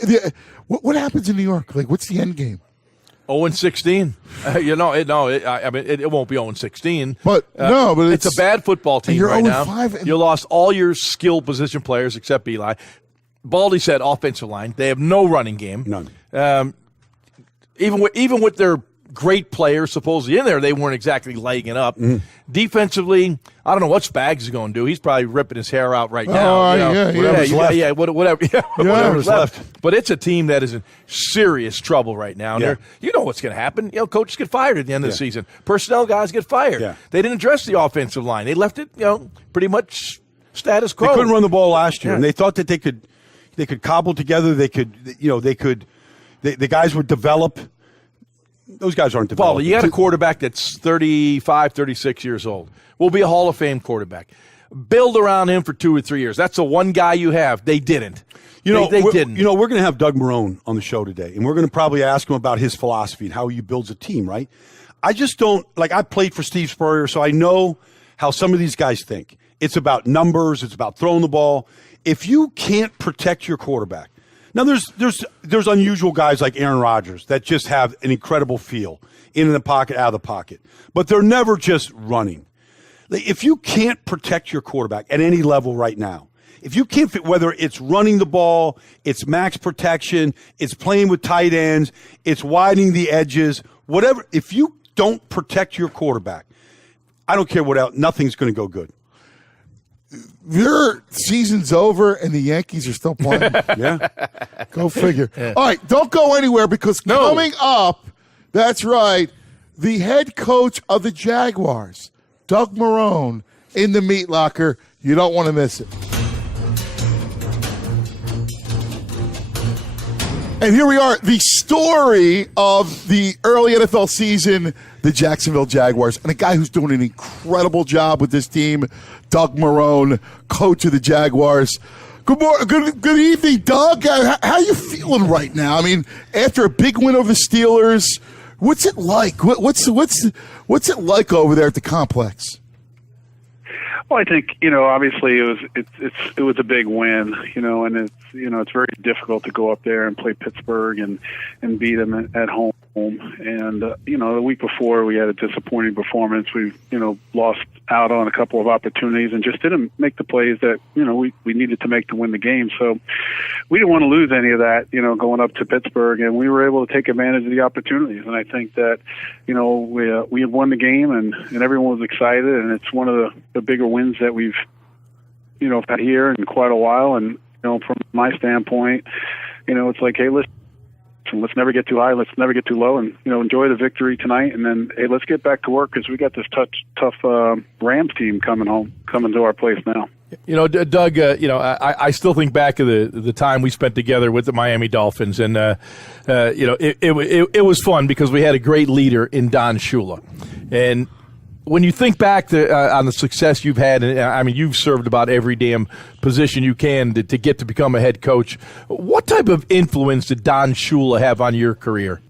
What happens in New York? Like, what's the end game? 0-16. It won't be 0-16. But it's a bad football team right now. 0-5 You lost all your skill position players except Eli. Baldy said offensive line. They have no running game. None. Even with their great players supposedly in there, they weren't exactly laying it up. Defensively, I don't know what Spags is going to do. He's probably ripping his hair out right now. Whatever's left. But it's a team that is in serious trouble right now. Yeah. You know what's going to happen. Coaches get fired at the end of the season. Personnel guys get fired. Yeah. They didn't address the offensive line. They left it, pretty much status quo. They couldn't run the ball last year, and they thought that they could cobble together. The guys would develop. Those guys aren't developed. Well, you got a quarterback that's 35, 36 years old. Will be a Hall of Fame quarterback. Build around him for 2 or 3 years. That's the one guy you have. They didn't. They didn't. We're going to have Doug Marrone on the show today, and we're going to probably ask him about his philosophy and how he builds a team, right? I just don't – I played for Steve Spurrier, so I know how some of these guys think. It's about numbers. It's about throwing the ball. If you can't protect your quarterback – now, there's unusual guys like Aaron Rodgers that just have an incredible feel in the pocket, out of the pocket. But they're never just running. If you can't protect your quarterback at any level right now, if you can't fit, whether it's running the ball, it's max protection, it's playing with tight ends, it's widening the edges, whatever, if you don't protect your quarterback, I don't care what else, nothing's going to go good. Their season's over and the Yankees are still playing. Yeah. Go figure. Yeah. All right, don't go anywhere because coming up, that's right, the head coach of the Jaguars, Doug Marrone in the Meatlocker. You don't want to miss it. And here we are, the story of the early NFL season, the Jacksonville Jaguars, and a guy who's doing an incredible job with this team, Doug Marrone, coach of the Jaguars. Good evening, Doug. How you feeling right now? I mean, after a big win over the Steelers, what's it like? What's it like over there at the complex? Well, I think, obviously it was a big win, and it's very difficult to go up there and play Pittsburgh and beat them at home. And the week before we had a disappointing performance. We lost out on a couple of opportunities and just didn't make the plays that we needed to make to win the game. So we didn't want to lose any of that, going up to Pittsburgh, and we were able to take advantage of the opportunities. And I think that we had won the game, and everyone was excited, and it's one of the bigger wins that we've had here in quite a while. And from my standpoint, it's like, hey, let's never get too high, let's never get too low, and enjoy the victory tonight, and then hey, let's get back to work because we got this tough Rams team coming to our place now. Doug, I still think back of the time we spent together with the Miami Dolphins, and it was fun because we had a great leader in Don Shula. And when you think back on the success you've had, and I mean, you've served about every damn position you can to get to become a head coach. What type of influence did Don Shula have on your career?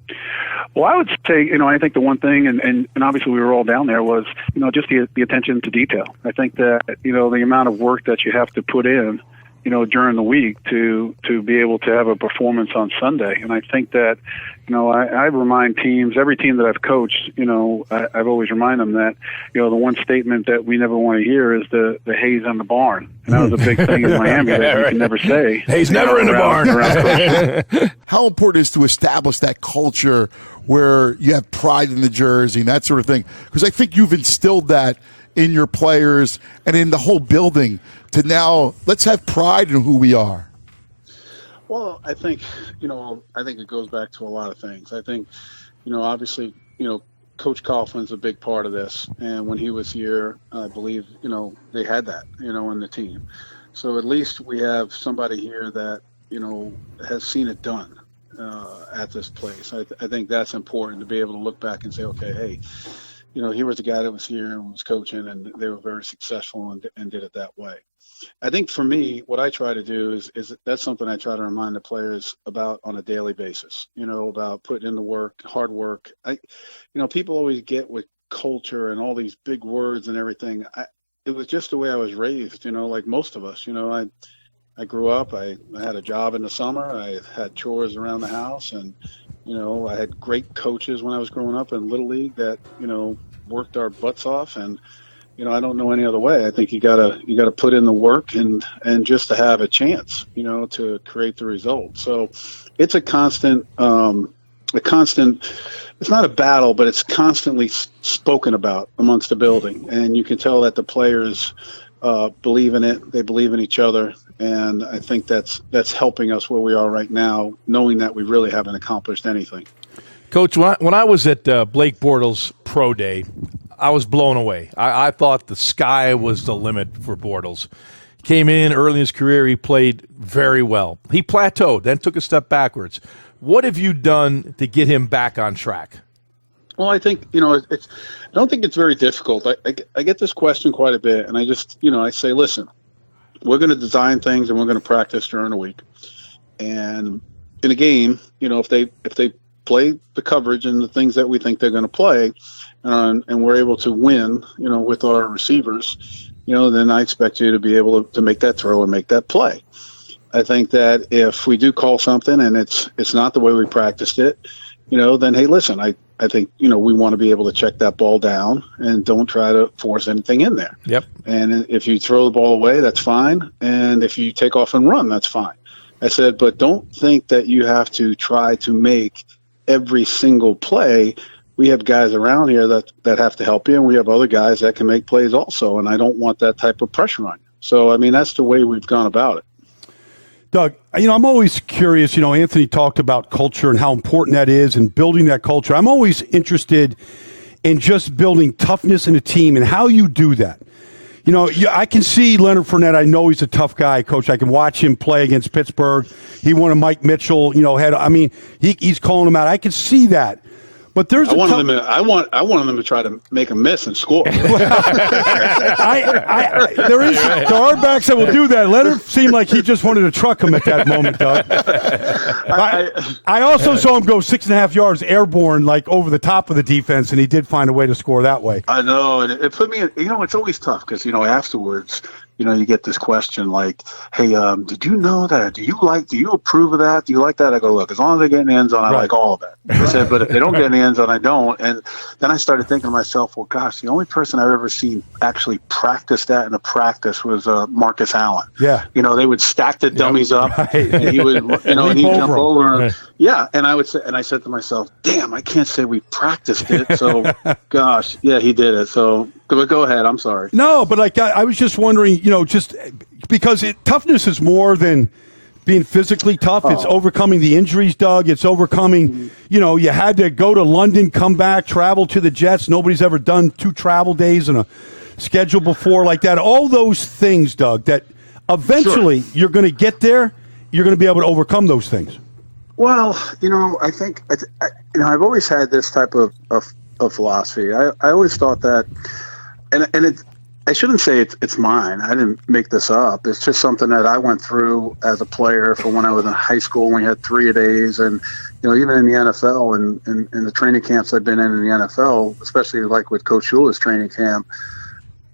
Well, I would say, I think the one thing, and obviously we were all down there, was, just the attention to detail. I think that, the amount of work that you have to put in, during the week to be able to have a performance on Sunday. And I think that, I remind teams, every team that I've coached, I've always remind them that, the one statement that we never want to hear is the hay's on the barn. And that was a big thing in Miami that you can never say. Hay's never in the barn. How important is to establish that culture where you have pride in the jersey and that sort of thing? Because I think you've instilled that in your players and in the whole building to now let's have pride in who we are. Well, I think, it goes back to a lot of things. I think, obviously, Coach Coughlin's a big part of this. And when he was here, I believe, they had that, in the team. So at least we have somebody here that, has seen it done at this place. I think that's important to be able to look back and say, okay, hey, here was a guy that was here and was coaching, and they were very successful and did it that way. I think for me, what I try to do is that's something I try to remind the players about on a daily basis, about putting in the work, hard work. People always get with culture and all these big words and everything. It was just the way I was raised, like most of us. I grew up, I had a job in the summer, I had chores around the house, and I had great coaches when I was growing up in Little League that, worked our butts off, and I don't know any other way. I think you gotta put in the work and just to have a chance, to create the result. So it's a constant, it's not a battle, but it's constantly spoken about amongst the building. And you can tell that the players believe in it. They believe in each other. And I think that's helping us where we are right now, knowing that we really haven't accomplished anything. Coach, when I was at Blake Bortles' Pro Day, I was blown away. I thought the sky was the limit for Bortles. Came in early in his career. He played very well. He plateaued, then took a step backwards. What have you done to get him back on track? Well, I think, I don't think it's very difficult. I get this question quite a bit, and I just, I say, listen, we're going to design things and we're going to practice during the week. And in a game, if they play the coverage and the things that we think they're going to play, and we're able to win, with our receivers, then I expect you to be able to make that throw and make that play. I think that if we do call something and it's not the way we practiced it, then, hey, listen, I think, we want to be able to check that ball down and don't try to force anything in there. Yep. And if you throw the ball away, that's fine. And if you take off and run, that's fine. I said, but don't think that you have to try to make every single play. We have guys around here that have to help you, and we have other guys that can make plays also, and I don't want that type of pressure on you. So, that's the way we've gone about it. Doug, I'm always curious, Anthony talked about culture and how important that is and building that culture. I'm always interested and just building toughness in a team and how you do that. You know, I can see Leonard Fournette. I know he's a tough guy, Coach. I can watch him play against Pittsburgh. He won a Mike Mitchell, he's calling him out. I can see that. But there's I wanted them to try to make a miss and score. There are backs that will do that. Leonard seemed like he just wanted to truck him at that moment, Doug. I also saw him go 6.5 yards airborne, like over the top of the defense, and he did find a way to score that way. I know, and it put me in, it's always tough because, afterwards, you get this question like, hey, did you know that? Do you approve of that? Do you like that? I go, look, as long as they get in the end zone, I like all of that. I said, but if they don't get in the end zone, I don't. And then I started thinking to myself, well, gosh, the only person I've ever seen actually practice that in a practice was Marcus Allen. Yeah. They would stack the dummies up, and he would, and he'd jump over. Right. Yeah, and I said to myself, damn, I can't say we practiced it. So, gosh, yeah, he did it. So, but go ahead. I'm sorry. No, but I was just wondering, just because toughness is more than being physically tough. It's overcoming the injuries, Doug. It's overcoming, you had to go to London, come back, travel to the Jets. Nobody's ever done 2 travel days in a schedule before like that. All those things, Doug, that eventually you're going to get there. You're going to be able to overcome those things. Well, I think, I've always had this type of philosophy. I always thought that, and I shouldn't say it's mine. I didn't make this up. It's just something that I went through as a player from when I was in high school when we had 3-a-days, and even in the NFL and in the training camps I've been in the NFL, especially like with Coach Shula's training camp.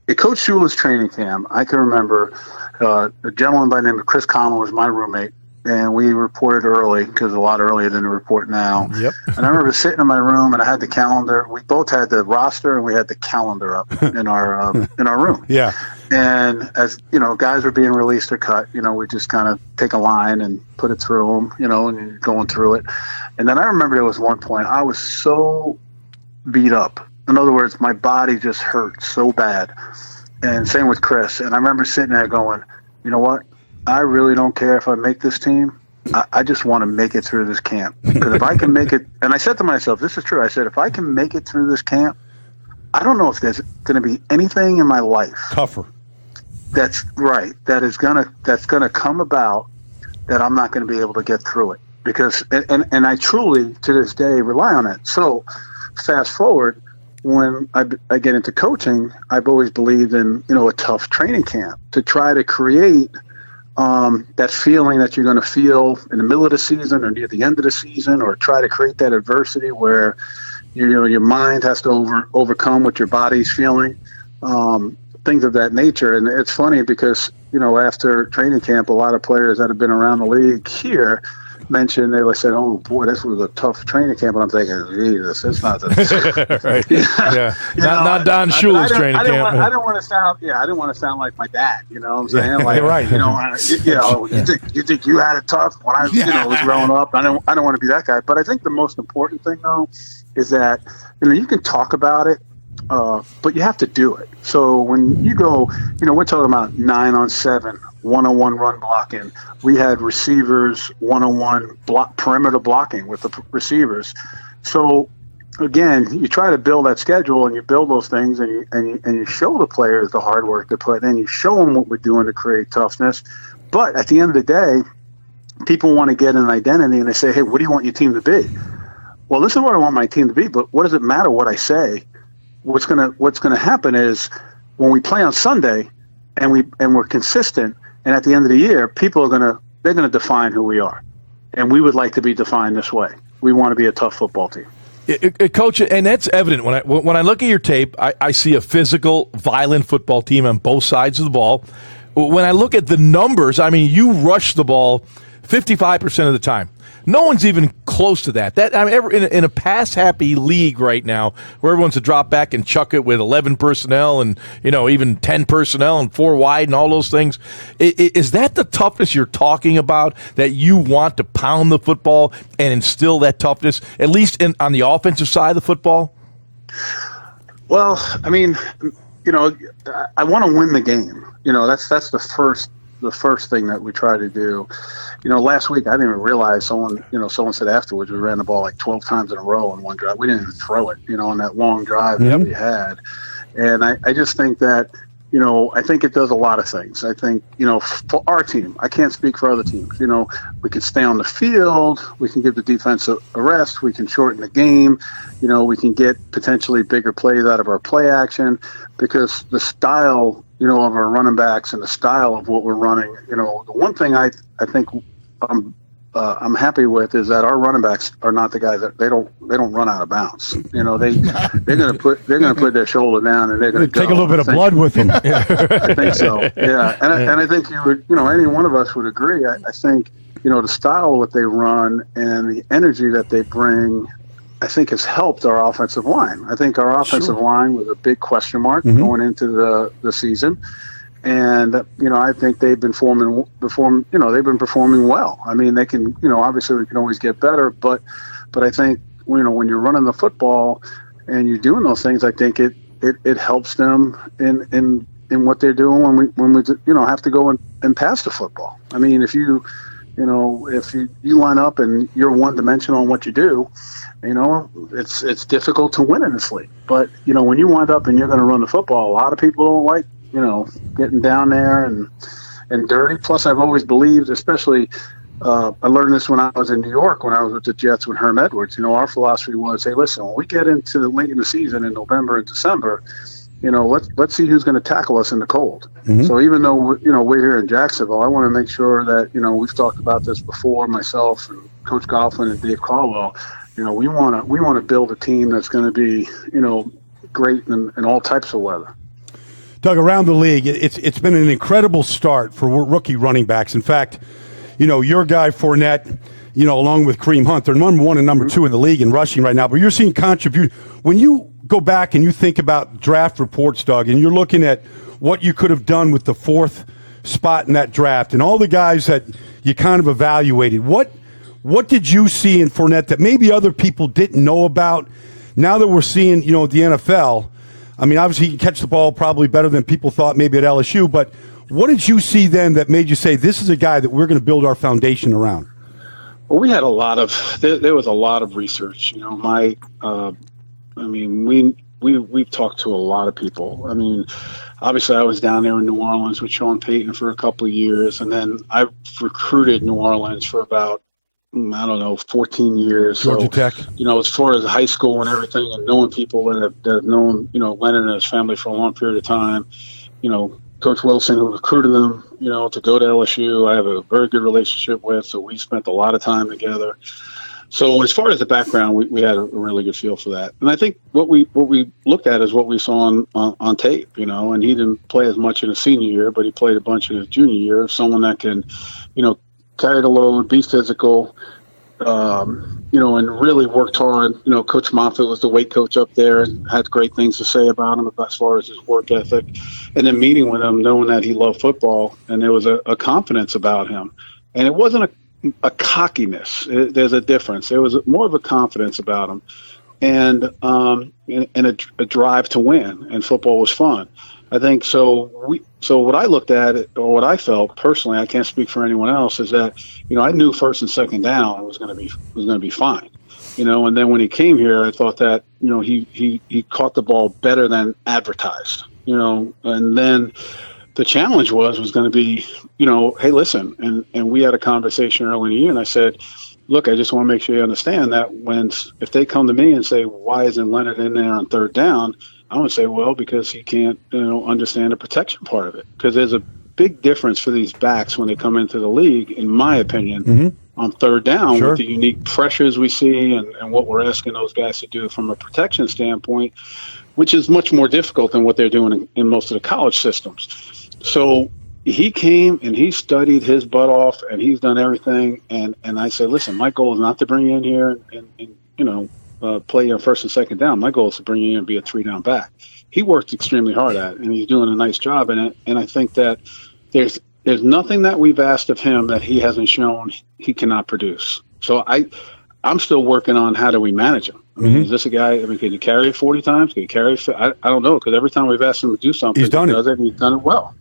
At Coach Shula's training camp, I can remember a gentleman by the name of Chris Conlon was my roommate. And we reported early because a lot earlier than we report now. Yep. And I remember sitting in my room and I had the calendar. We both had the roster and we had the calendar up in our room. Yeah. And as guys were being released or cut, we just kind of take a line and put it through them, and you're going through it. And then I remember there was one point I was so beat up. In other words, my body just hurt so bad. And same with Chris. And I remember sitting there going, you know what? I really don't care if I make this team. I just want to make it through this camp. Because if I can make it, and I said to myself, this is true. I said, if I can make it through this camp, I don't know if there's going to be anything in my life tougher. That's right. That's gonna come about that I'm not going to be able to get through it. Because and I truly to this day rely on it. So fast forward. When I get into coaching, I've always believed in a tough training camp to try to create that feeling that you're going to feel in the middle of the season or near the end of the season, or try to create that adversity where your mind has to overcome what your body's feeling, things of that nature. And it's funny because after training camp, a lot of players that have been around the league here mentioned, they said, "Oh boy, this was a tough training camp." And I'm thinking, Jesus, it's not that. Right. Yeah. Not Don Shula's training camp. I didn't want to sound like my dad. You know what I'm saying? Like, right. You think you had it tough when I was growing up. I don't want to be that guy. But I think the most important thing though is that you can talk about it, but you have to do it. So when you go, we're talking about 9-on-7. 1-on-1 run blocking. We had receivers 1-on-1 perimeter blocking with the receivers. So again, you try to build that schedule and you build those things and you show the players the hard work to put in. You show them what we're doing to create toughness. But at the end of the day, people want to get an identity and they say, "Hey, what do you want your team to be?" Well, this is what I want my team to be. But what does it matter what I say? What's gonna happen is when we play on Sunday and we're consistent. And at the end of the year, people are they're gonna define who we are, and we would like to be defined this way. We want to be a tough football team. Coach, and that's evident when I look at your tape. I see a physical, violent football team on both sides of the ball. When I look at the numbers, I mean, you rush the ball 55% of the time. No one's even close to that. In a pass-happy league right now, where everyone's a drop back and chuck it with 11 personnel and even 10 personnel and 4 wide and all those things. Is that the toughness you're talking about? That you want to pound the football and instill that toughness, at least on the offensive side of the football? Well, I mean, I want to win the game. That's the first the first thing that we try to do. Last week I didn't even realize someone said afterwards we ran the ball like 12 times in a row in one drive. We didn't even throw it, on that long drive that we had. And I just think that, I think it does a lot of things. I think, for our team, I can't speak for other teams. We can stay on the field. We can give the defense a rest. We can shorten the game. We can get potentially bigger plays out of our play action because the style, of our running backs and the style of what we're running, the one thing I think I'm happy with is that our running backs are not the guys that they don't run out of bounds. They're going to put their shoulder down and they're going to take a little bit of blood with them. I think so. Yeah, and I think you would, any one of us would agree. I think the style of what they run and the energy that they bring, I think has helped our offensive line. I think our offensive line was a big question mark going into the season. And, I think they've been performing well. I mean, they can, obviously we can always get better, but I think, when you're running the football and you're doing those things, I think it helps them in what they're doing when we have to go and pass the football. I mean, if you line up and you're one dimensional on what you do, it's difficult to win in this league. But, when you wind up and you're going to run the football, a lot of people don't like, getting down there and dirty. Plus, I've always believed, especially, I learned this when I was in New York, when I was with the Jets with Herm Edwards. Our philosophy was, hey, listen, when we get into late in the season in November and December, let's see who's going to tackle us in the cold. So even though we're here in Jacksonville, I want to make sure that we've talked about this before, myself and Coach Coughlin and Dave Caldwell. We want to build a team that's going to be great in all types of weather. Doug, around the league, it's been an incredible start for rookie running backs. In fact, your guy Fournette, along with Kareem Hunt, they're number 1 and number 2 in the league in rushing right now. But you're seeing contribution. When you go back and you think about draft reports, Doug, and you're looking at what you could have done with the 4th spot in that draft and all the guys that you kind of evaluated, what did you see in Fournette that maybe other people didn't know about? Now that we're seeing, the NFL, I mean, obviously he can catch the ball probably better than people thought maybe at LSU, but what did you see then that made you say this is a guy that we're going to build our foundation around? Well, we had there was a lot of research. We've talked to a lot of people. I mean, obviously I was down there in New Orleans with Sean Payton for a couple of years, and then I recruited New Orleans for about 14 years. Georgia Tech. As far as high school and everything, and knowing people that have known, Leonard and his family for a long period of time. Coach Wilson, who recruited them, to go to LSU, I have a very good relationship with, so we spent a lot of time together. So as far as the background, we had a really good feel for that. And I think what we looked at is what we saw on tape, and he didn't play as much in his senior year, but he played a bunch in his junior year. Someone that can, carry the load, be physical, and really worked hard. Coach Moffitt was the weight coach up there and had great things to say about him as far as his work ethic. And then meeting with him, knowing that he loved football, and there was a confidence about him. And it wasn't a cockiness. There's a difference. There was more of a confidence about him and a drive to win, and football was fun. I think so. So what I looked at, or what I felt personally, I can't speak for anyone else, is that I knew first and second down was going to be fine. And then when he came here, I thought that he caught the ball better than advertised. And then the challenge was going to be, hey, listen, and we had a conversation early in the year, and I said, look, I just want to make sure you understand that if they come to me and say, why isn't Leonard in there on third down? I want to say, well, because he can't, understand the protection part of it. Because there's a big difference for these backs when they come into the league, in my opinion, on third down with the unique pressures we see and what we're asking those guys to do from a protection standpoint, which is much more difficult than what they're doing in most of the college systems. So he came and he studied his butt off, and he's done everything. And I said, listen, my goal is not to bring you in here and play on first and second down. My goal is to bring you in and be a 3-down back. He worked extremely hard at it, and he's doing a nice job in it. And I think that there's nothing that we've asked of him that he hasn't shown he cannot produce. So I'm still working on how do we manage him. I mean, is this a guy? Can he carry it 40 times? Can he carry it? I don't know, because every time we've asked him to do something, he's done it. He's done it well.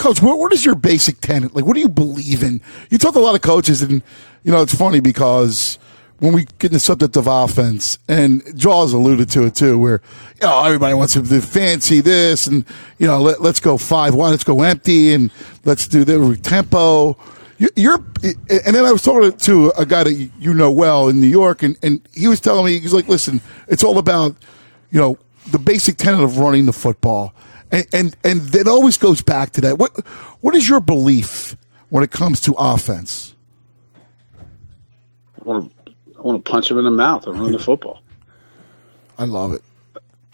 Coach, what is your basic tenet? Like, what do you believe in? You talk to a lot of coaches, and, it's funny because when we get in the subject of offense, and Jaws alluded to it too, where, everybody wants to do fancy this, and, let's go 5 wide, let's go empty, and let's do the tempo. And then I was talking to a guy that you know well in New York, and he was telling me, he's like, listen, it's all about, the basic tenet of running the football. And it always goes back to that. What is your belief when it comes to offense? I want to punch him in the mouth and run the football. I love it.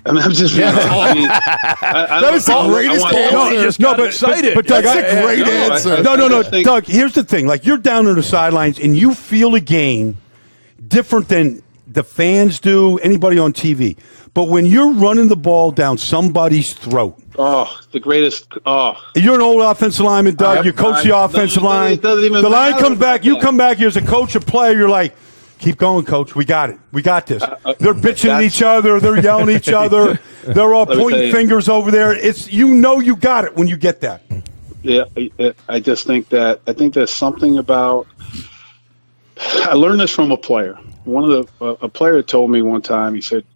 I mean, I'm just. That was the greatest answer. But Doug, that's a great answer. No. Doug, here's the thing. Like, you're down on the sidelines and you feel a game different than the fans do, anybody on TV. But when you're running the ball down somebody's throat. Oh, the greatest. Oh. You're an old offensive lineman, Doug. You coach the offensive line. The line comes back. You come back here as a coach, a player. You're like, keep going, Coach. We got it. We got this. They're bitching at each other. They're yelling at each other. They're all pointing fingers over there. It's you got it when you get that. Yeah, I just think that there's something about. I learned this from a player. A player told me one time. He said,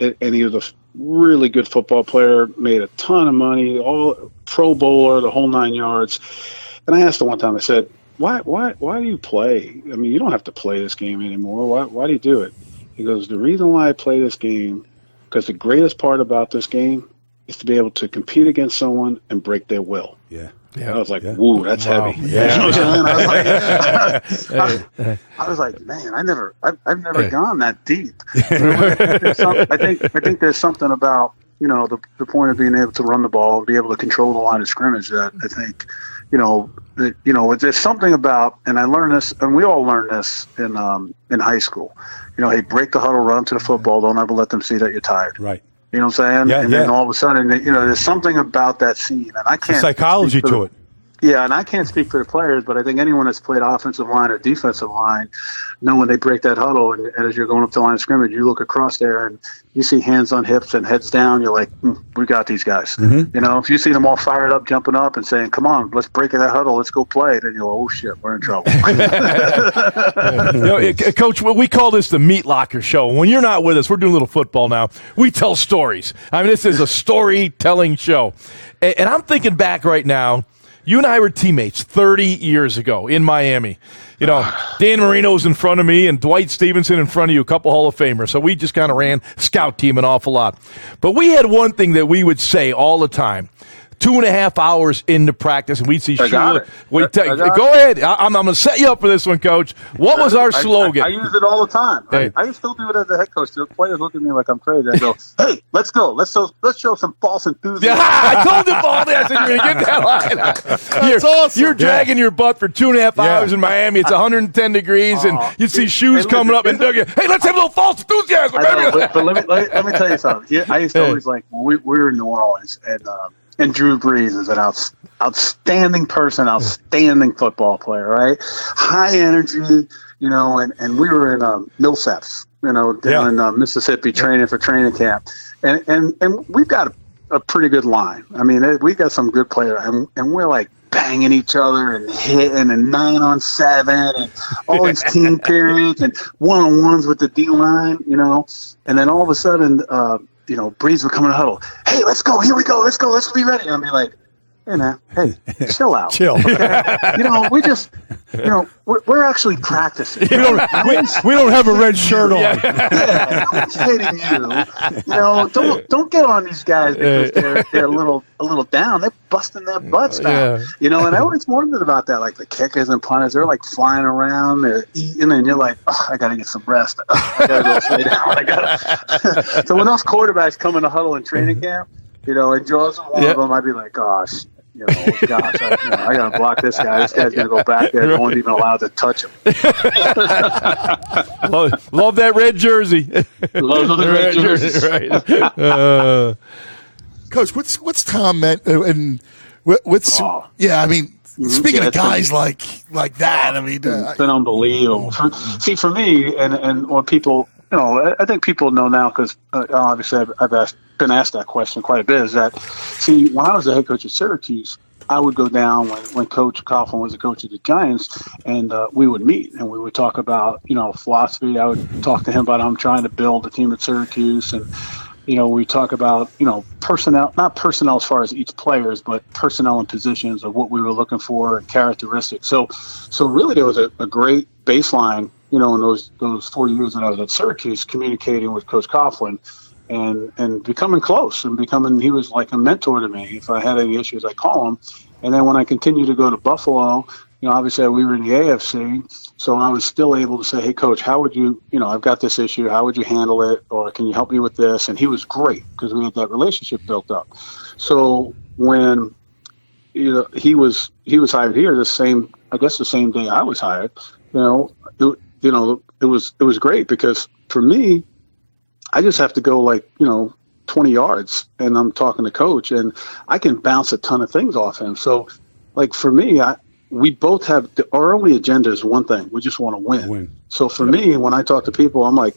and he was a really good football player, made a ton of money, all Pro Bowler, the whole 9 yards. And I asked him one time. I said, Why do you play? I mean, you don't have to play this game anymore. Why do you do it? He goes, the reason why I play this game, because the greatest part about this game is to be able to compete against someone and break their will. Yeah. I was like, woo, that's heavy. Yeah. I was like, man, I've never gone that deep. I think there's something about, the point of being able to run the ball and be able to control the line of scrimmage that I think, there's something about, and I learned this, and we all learned this in high school. Hey, break the huddle, run to the football. Don't ever let them see that you're tired. Right. You know what I'm saying? Yeah, then all of a sudden, there's something about that scene, and I can't. The psychology to it. Yeah, and I can't speak for the players, but I think anyone that's played offensive line or defensive line, when they break that huddle, and as you're going up the line of scrimmage, you look across there and you see hands on hips and heads down. You're like, we got these guys. Mm-hmm. If you see them all fired up, jumping up and saying, come on, let's break that huddle, let's go play, then you're like, oh, shit, we're in trouble. Coach, we call this the Meatlocker show. When you're not with us, we're doing a little football now. We tell stories. I mean, this is a storytelling show. And I'm thinking back right now, you and I were teammates 30 years ago in Miami. Dan Marino was in front of me and Dwight Stevenson in front of you, a couple Hall of Famers. So we just kind of ran scout team an awful lot. But we had one thing that we would say all the time. 2.5 hours into practice, and we'd see Shula. Go ahead. I'm going to set you up for this one, Coach. What was our slogan? I use it all the time. Hey. I still do it as a head coach. The players look at me like I'm crazy. I go, hey, let's go. Let's show some false enthusiasm. Yeah, I told you, Baldy. I said you're going to get that line. That's awesome. You're dragging your butt for 2.5 hours in Miami. It's 110 degrees, and you see shoes coming up and Doug, hey, let's have a little false enthusiasm. But let me tell you something. I used to always when we were in New Orleans, and Drew Brees is an outstanding person, outstanding football player, right? High energy, and we were in Millsaps, down in Mississippi training for training camp. And we've got a pretty good line. I mean, we got some good players, and we're like banging each other and hitting and 9-on-7 and all these team periods and one-on-ones with the D-line, And then all of a sudden, Breeze would come in the huddle. Hey, let's go. Here we go. Let's go. Let's be ready. I'd be like, hey, man, chill out. Chill. Okay? We just, we're actually practicing. We don't have a red shirt on. Yeah, I'm kidding you. Don't get on these guys because they're a little down. They're busting their butts now. And I always wondered about that. Like the kickers and punters, they're like flying around, they're eating, and you're like, I got to get some rest. I got to go stay down. So when those quarterbacks come in the huddle in training camp, and Jaws was one of them, I'd be like, gosh. I got to block this guy. This guy's going to go back there. No one's even allowed to touch him. Love that red jersey. Love the red jersey. Right. Coach, what's Tom meant? And what's I mean, speaking of guys like that, I mean, it's been unbelievable. For me, and when people, I think people know now because obviously I've been asked that question quite a bit. Is that when I was the head coach at Syracuse, I would go down when Coach Coughlin was the coach of the Giants, and we would meet and we would talk about, philosophy. I would talk to him about how I'm trying to build a team at Syracuse, and we talk about, personnel, not personnel as far as each players, but personnel and positions of what we were looking for and characteristics. So really there was a great baseline, in those 4 years that I was at Syracuse, communicating with Coach Coughlin and becoming close and he was like a mentor to me. If I had any issues, I call him. And then when I continued to go to Buffalo, obviously we were in the AFC, so I was still able to say, hey, Coach, how would you, I've got this issue. How would you handle it? Or can you help me with this? And he was great because we had that relationship built up. So when, he was hired here the same day I was hired, it was great because for me, I just have to go 20 yards and I'm talking to Coach and I can bounce a ton of things off him. So for me, we both have our only agenda is one thing. We just want to win. So for me, when I talk to people, I'm like,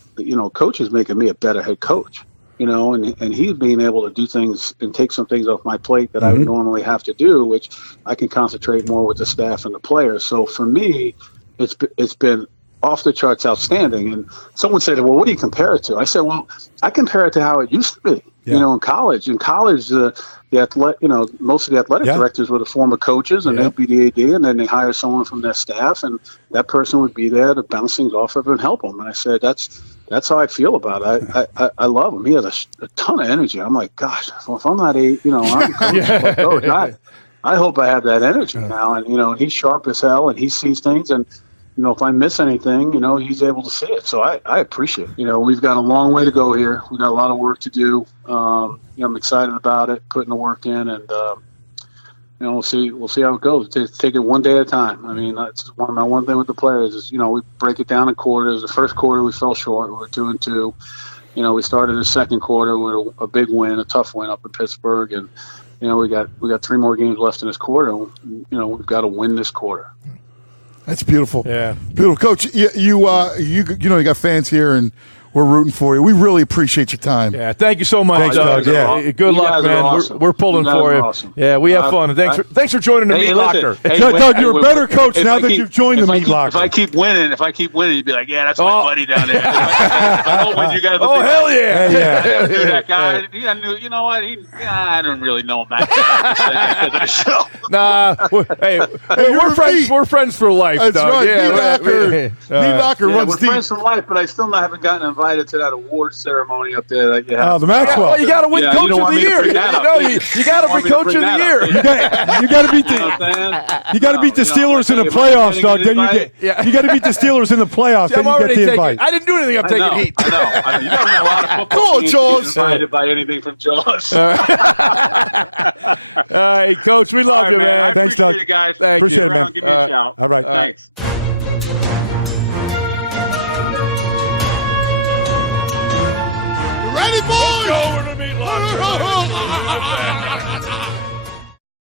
Coach is making me a better head coach, and he's being able to do things and take some things off my plate that I would normally have to do, which I can concentrate more with the staff and the players. So for me, it's been off the charts outstanding. And someone said, well, what do you compare it to? I said, well, I compare it to how it used to be, in college. In college, most of the athletic directors were the former coaches, and they'd be the AD, and then they hire someone from their staff, and that person would be there to bounce things off of and help them. And I said, that's how I feel about it. I love him. He has a ton of energy. I'm like, gosh, well, if I'm not I'm coach, I hope I have that energy now. And, he's sharp as hell, and he sees things, and if I miss anything, he's able to see it. So I appreciate it. We've got a long way to go here. We've got a lot of work to do. I'm excited about it, putting the work in, and we'll see how it goes. Take it one day at a time. I mean, that's my one thing with the players is, we break it down in quarters. The first quarter we fell short. We were 2-2. We started the second quarter with a big win, a tough win up in Pittsburgh, and we got 3 more games left in this quarter. We've got to win this quarter. That's beautiful. Yeah. Beautiful. Coach, you got fans here, and we're rooting for you. We really appreciate your time. Yeah, thank you so much, Thanks, Doug. Doug. Good luck, man. Awesome. We're pulling for you. Awesome. Yeah, we have fun. Thanks for joining the Meatlocker. Doug, you're a better coach now that you've joined the Meatlocker. If I keep winning, you'd be like, yeah, that's my buddy down there. If I don't win, you guys will be hell yeah. I knew that guy. I knew, you know what? I don't really know him that much. Nah, we're friends for life, That's Doug. right. Yeah, Meatlocker runs we're deep. friends for life, but I still haven't gotten invited to that award ceremony up there. That you have. The Maxwell. Well, you got to win Coach of the Year. You got to be Coach of the Year. You got to beat the Steelers in the playoffs, Doug. Then you got to beat the Steelers in the playoffs. Then you get the invite. I didn't do anything. I'm taking heat. I know. You don't know a lot of football. Cool, Jaws. Invited by anything from Jaws. All right, Coach, we love you, man. Thanks, Doug. You guys. Thank Appreciate you. it, man. Give me a shout. All right. Thanks. Ready, boys? Over to Meatlocker.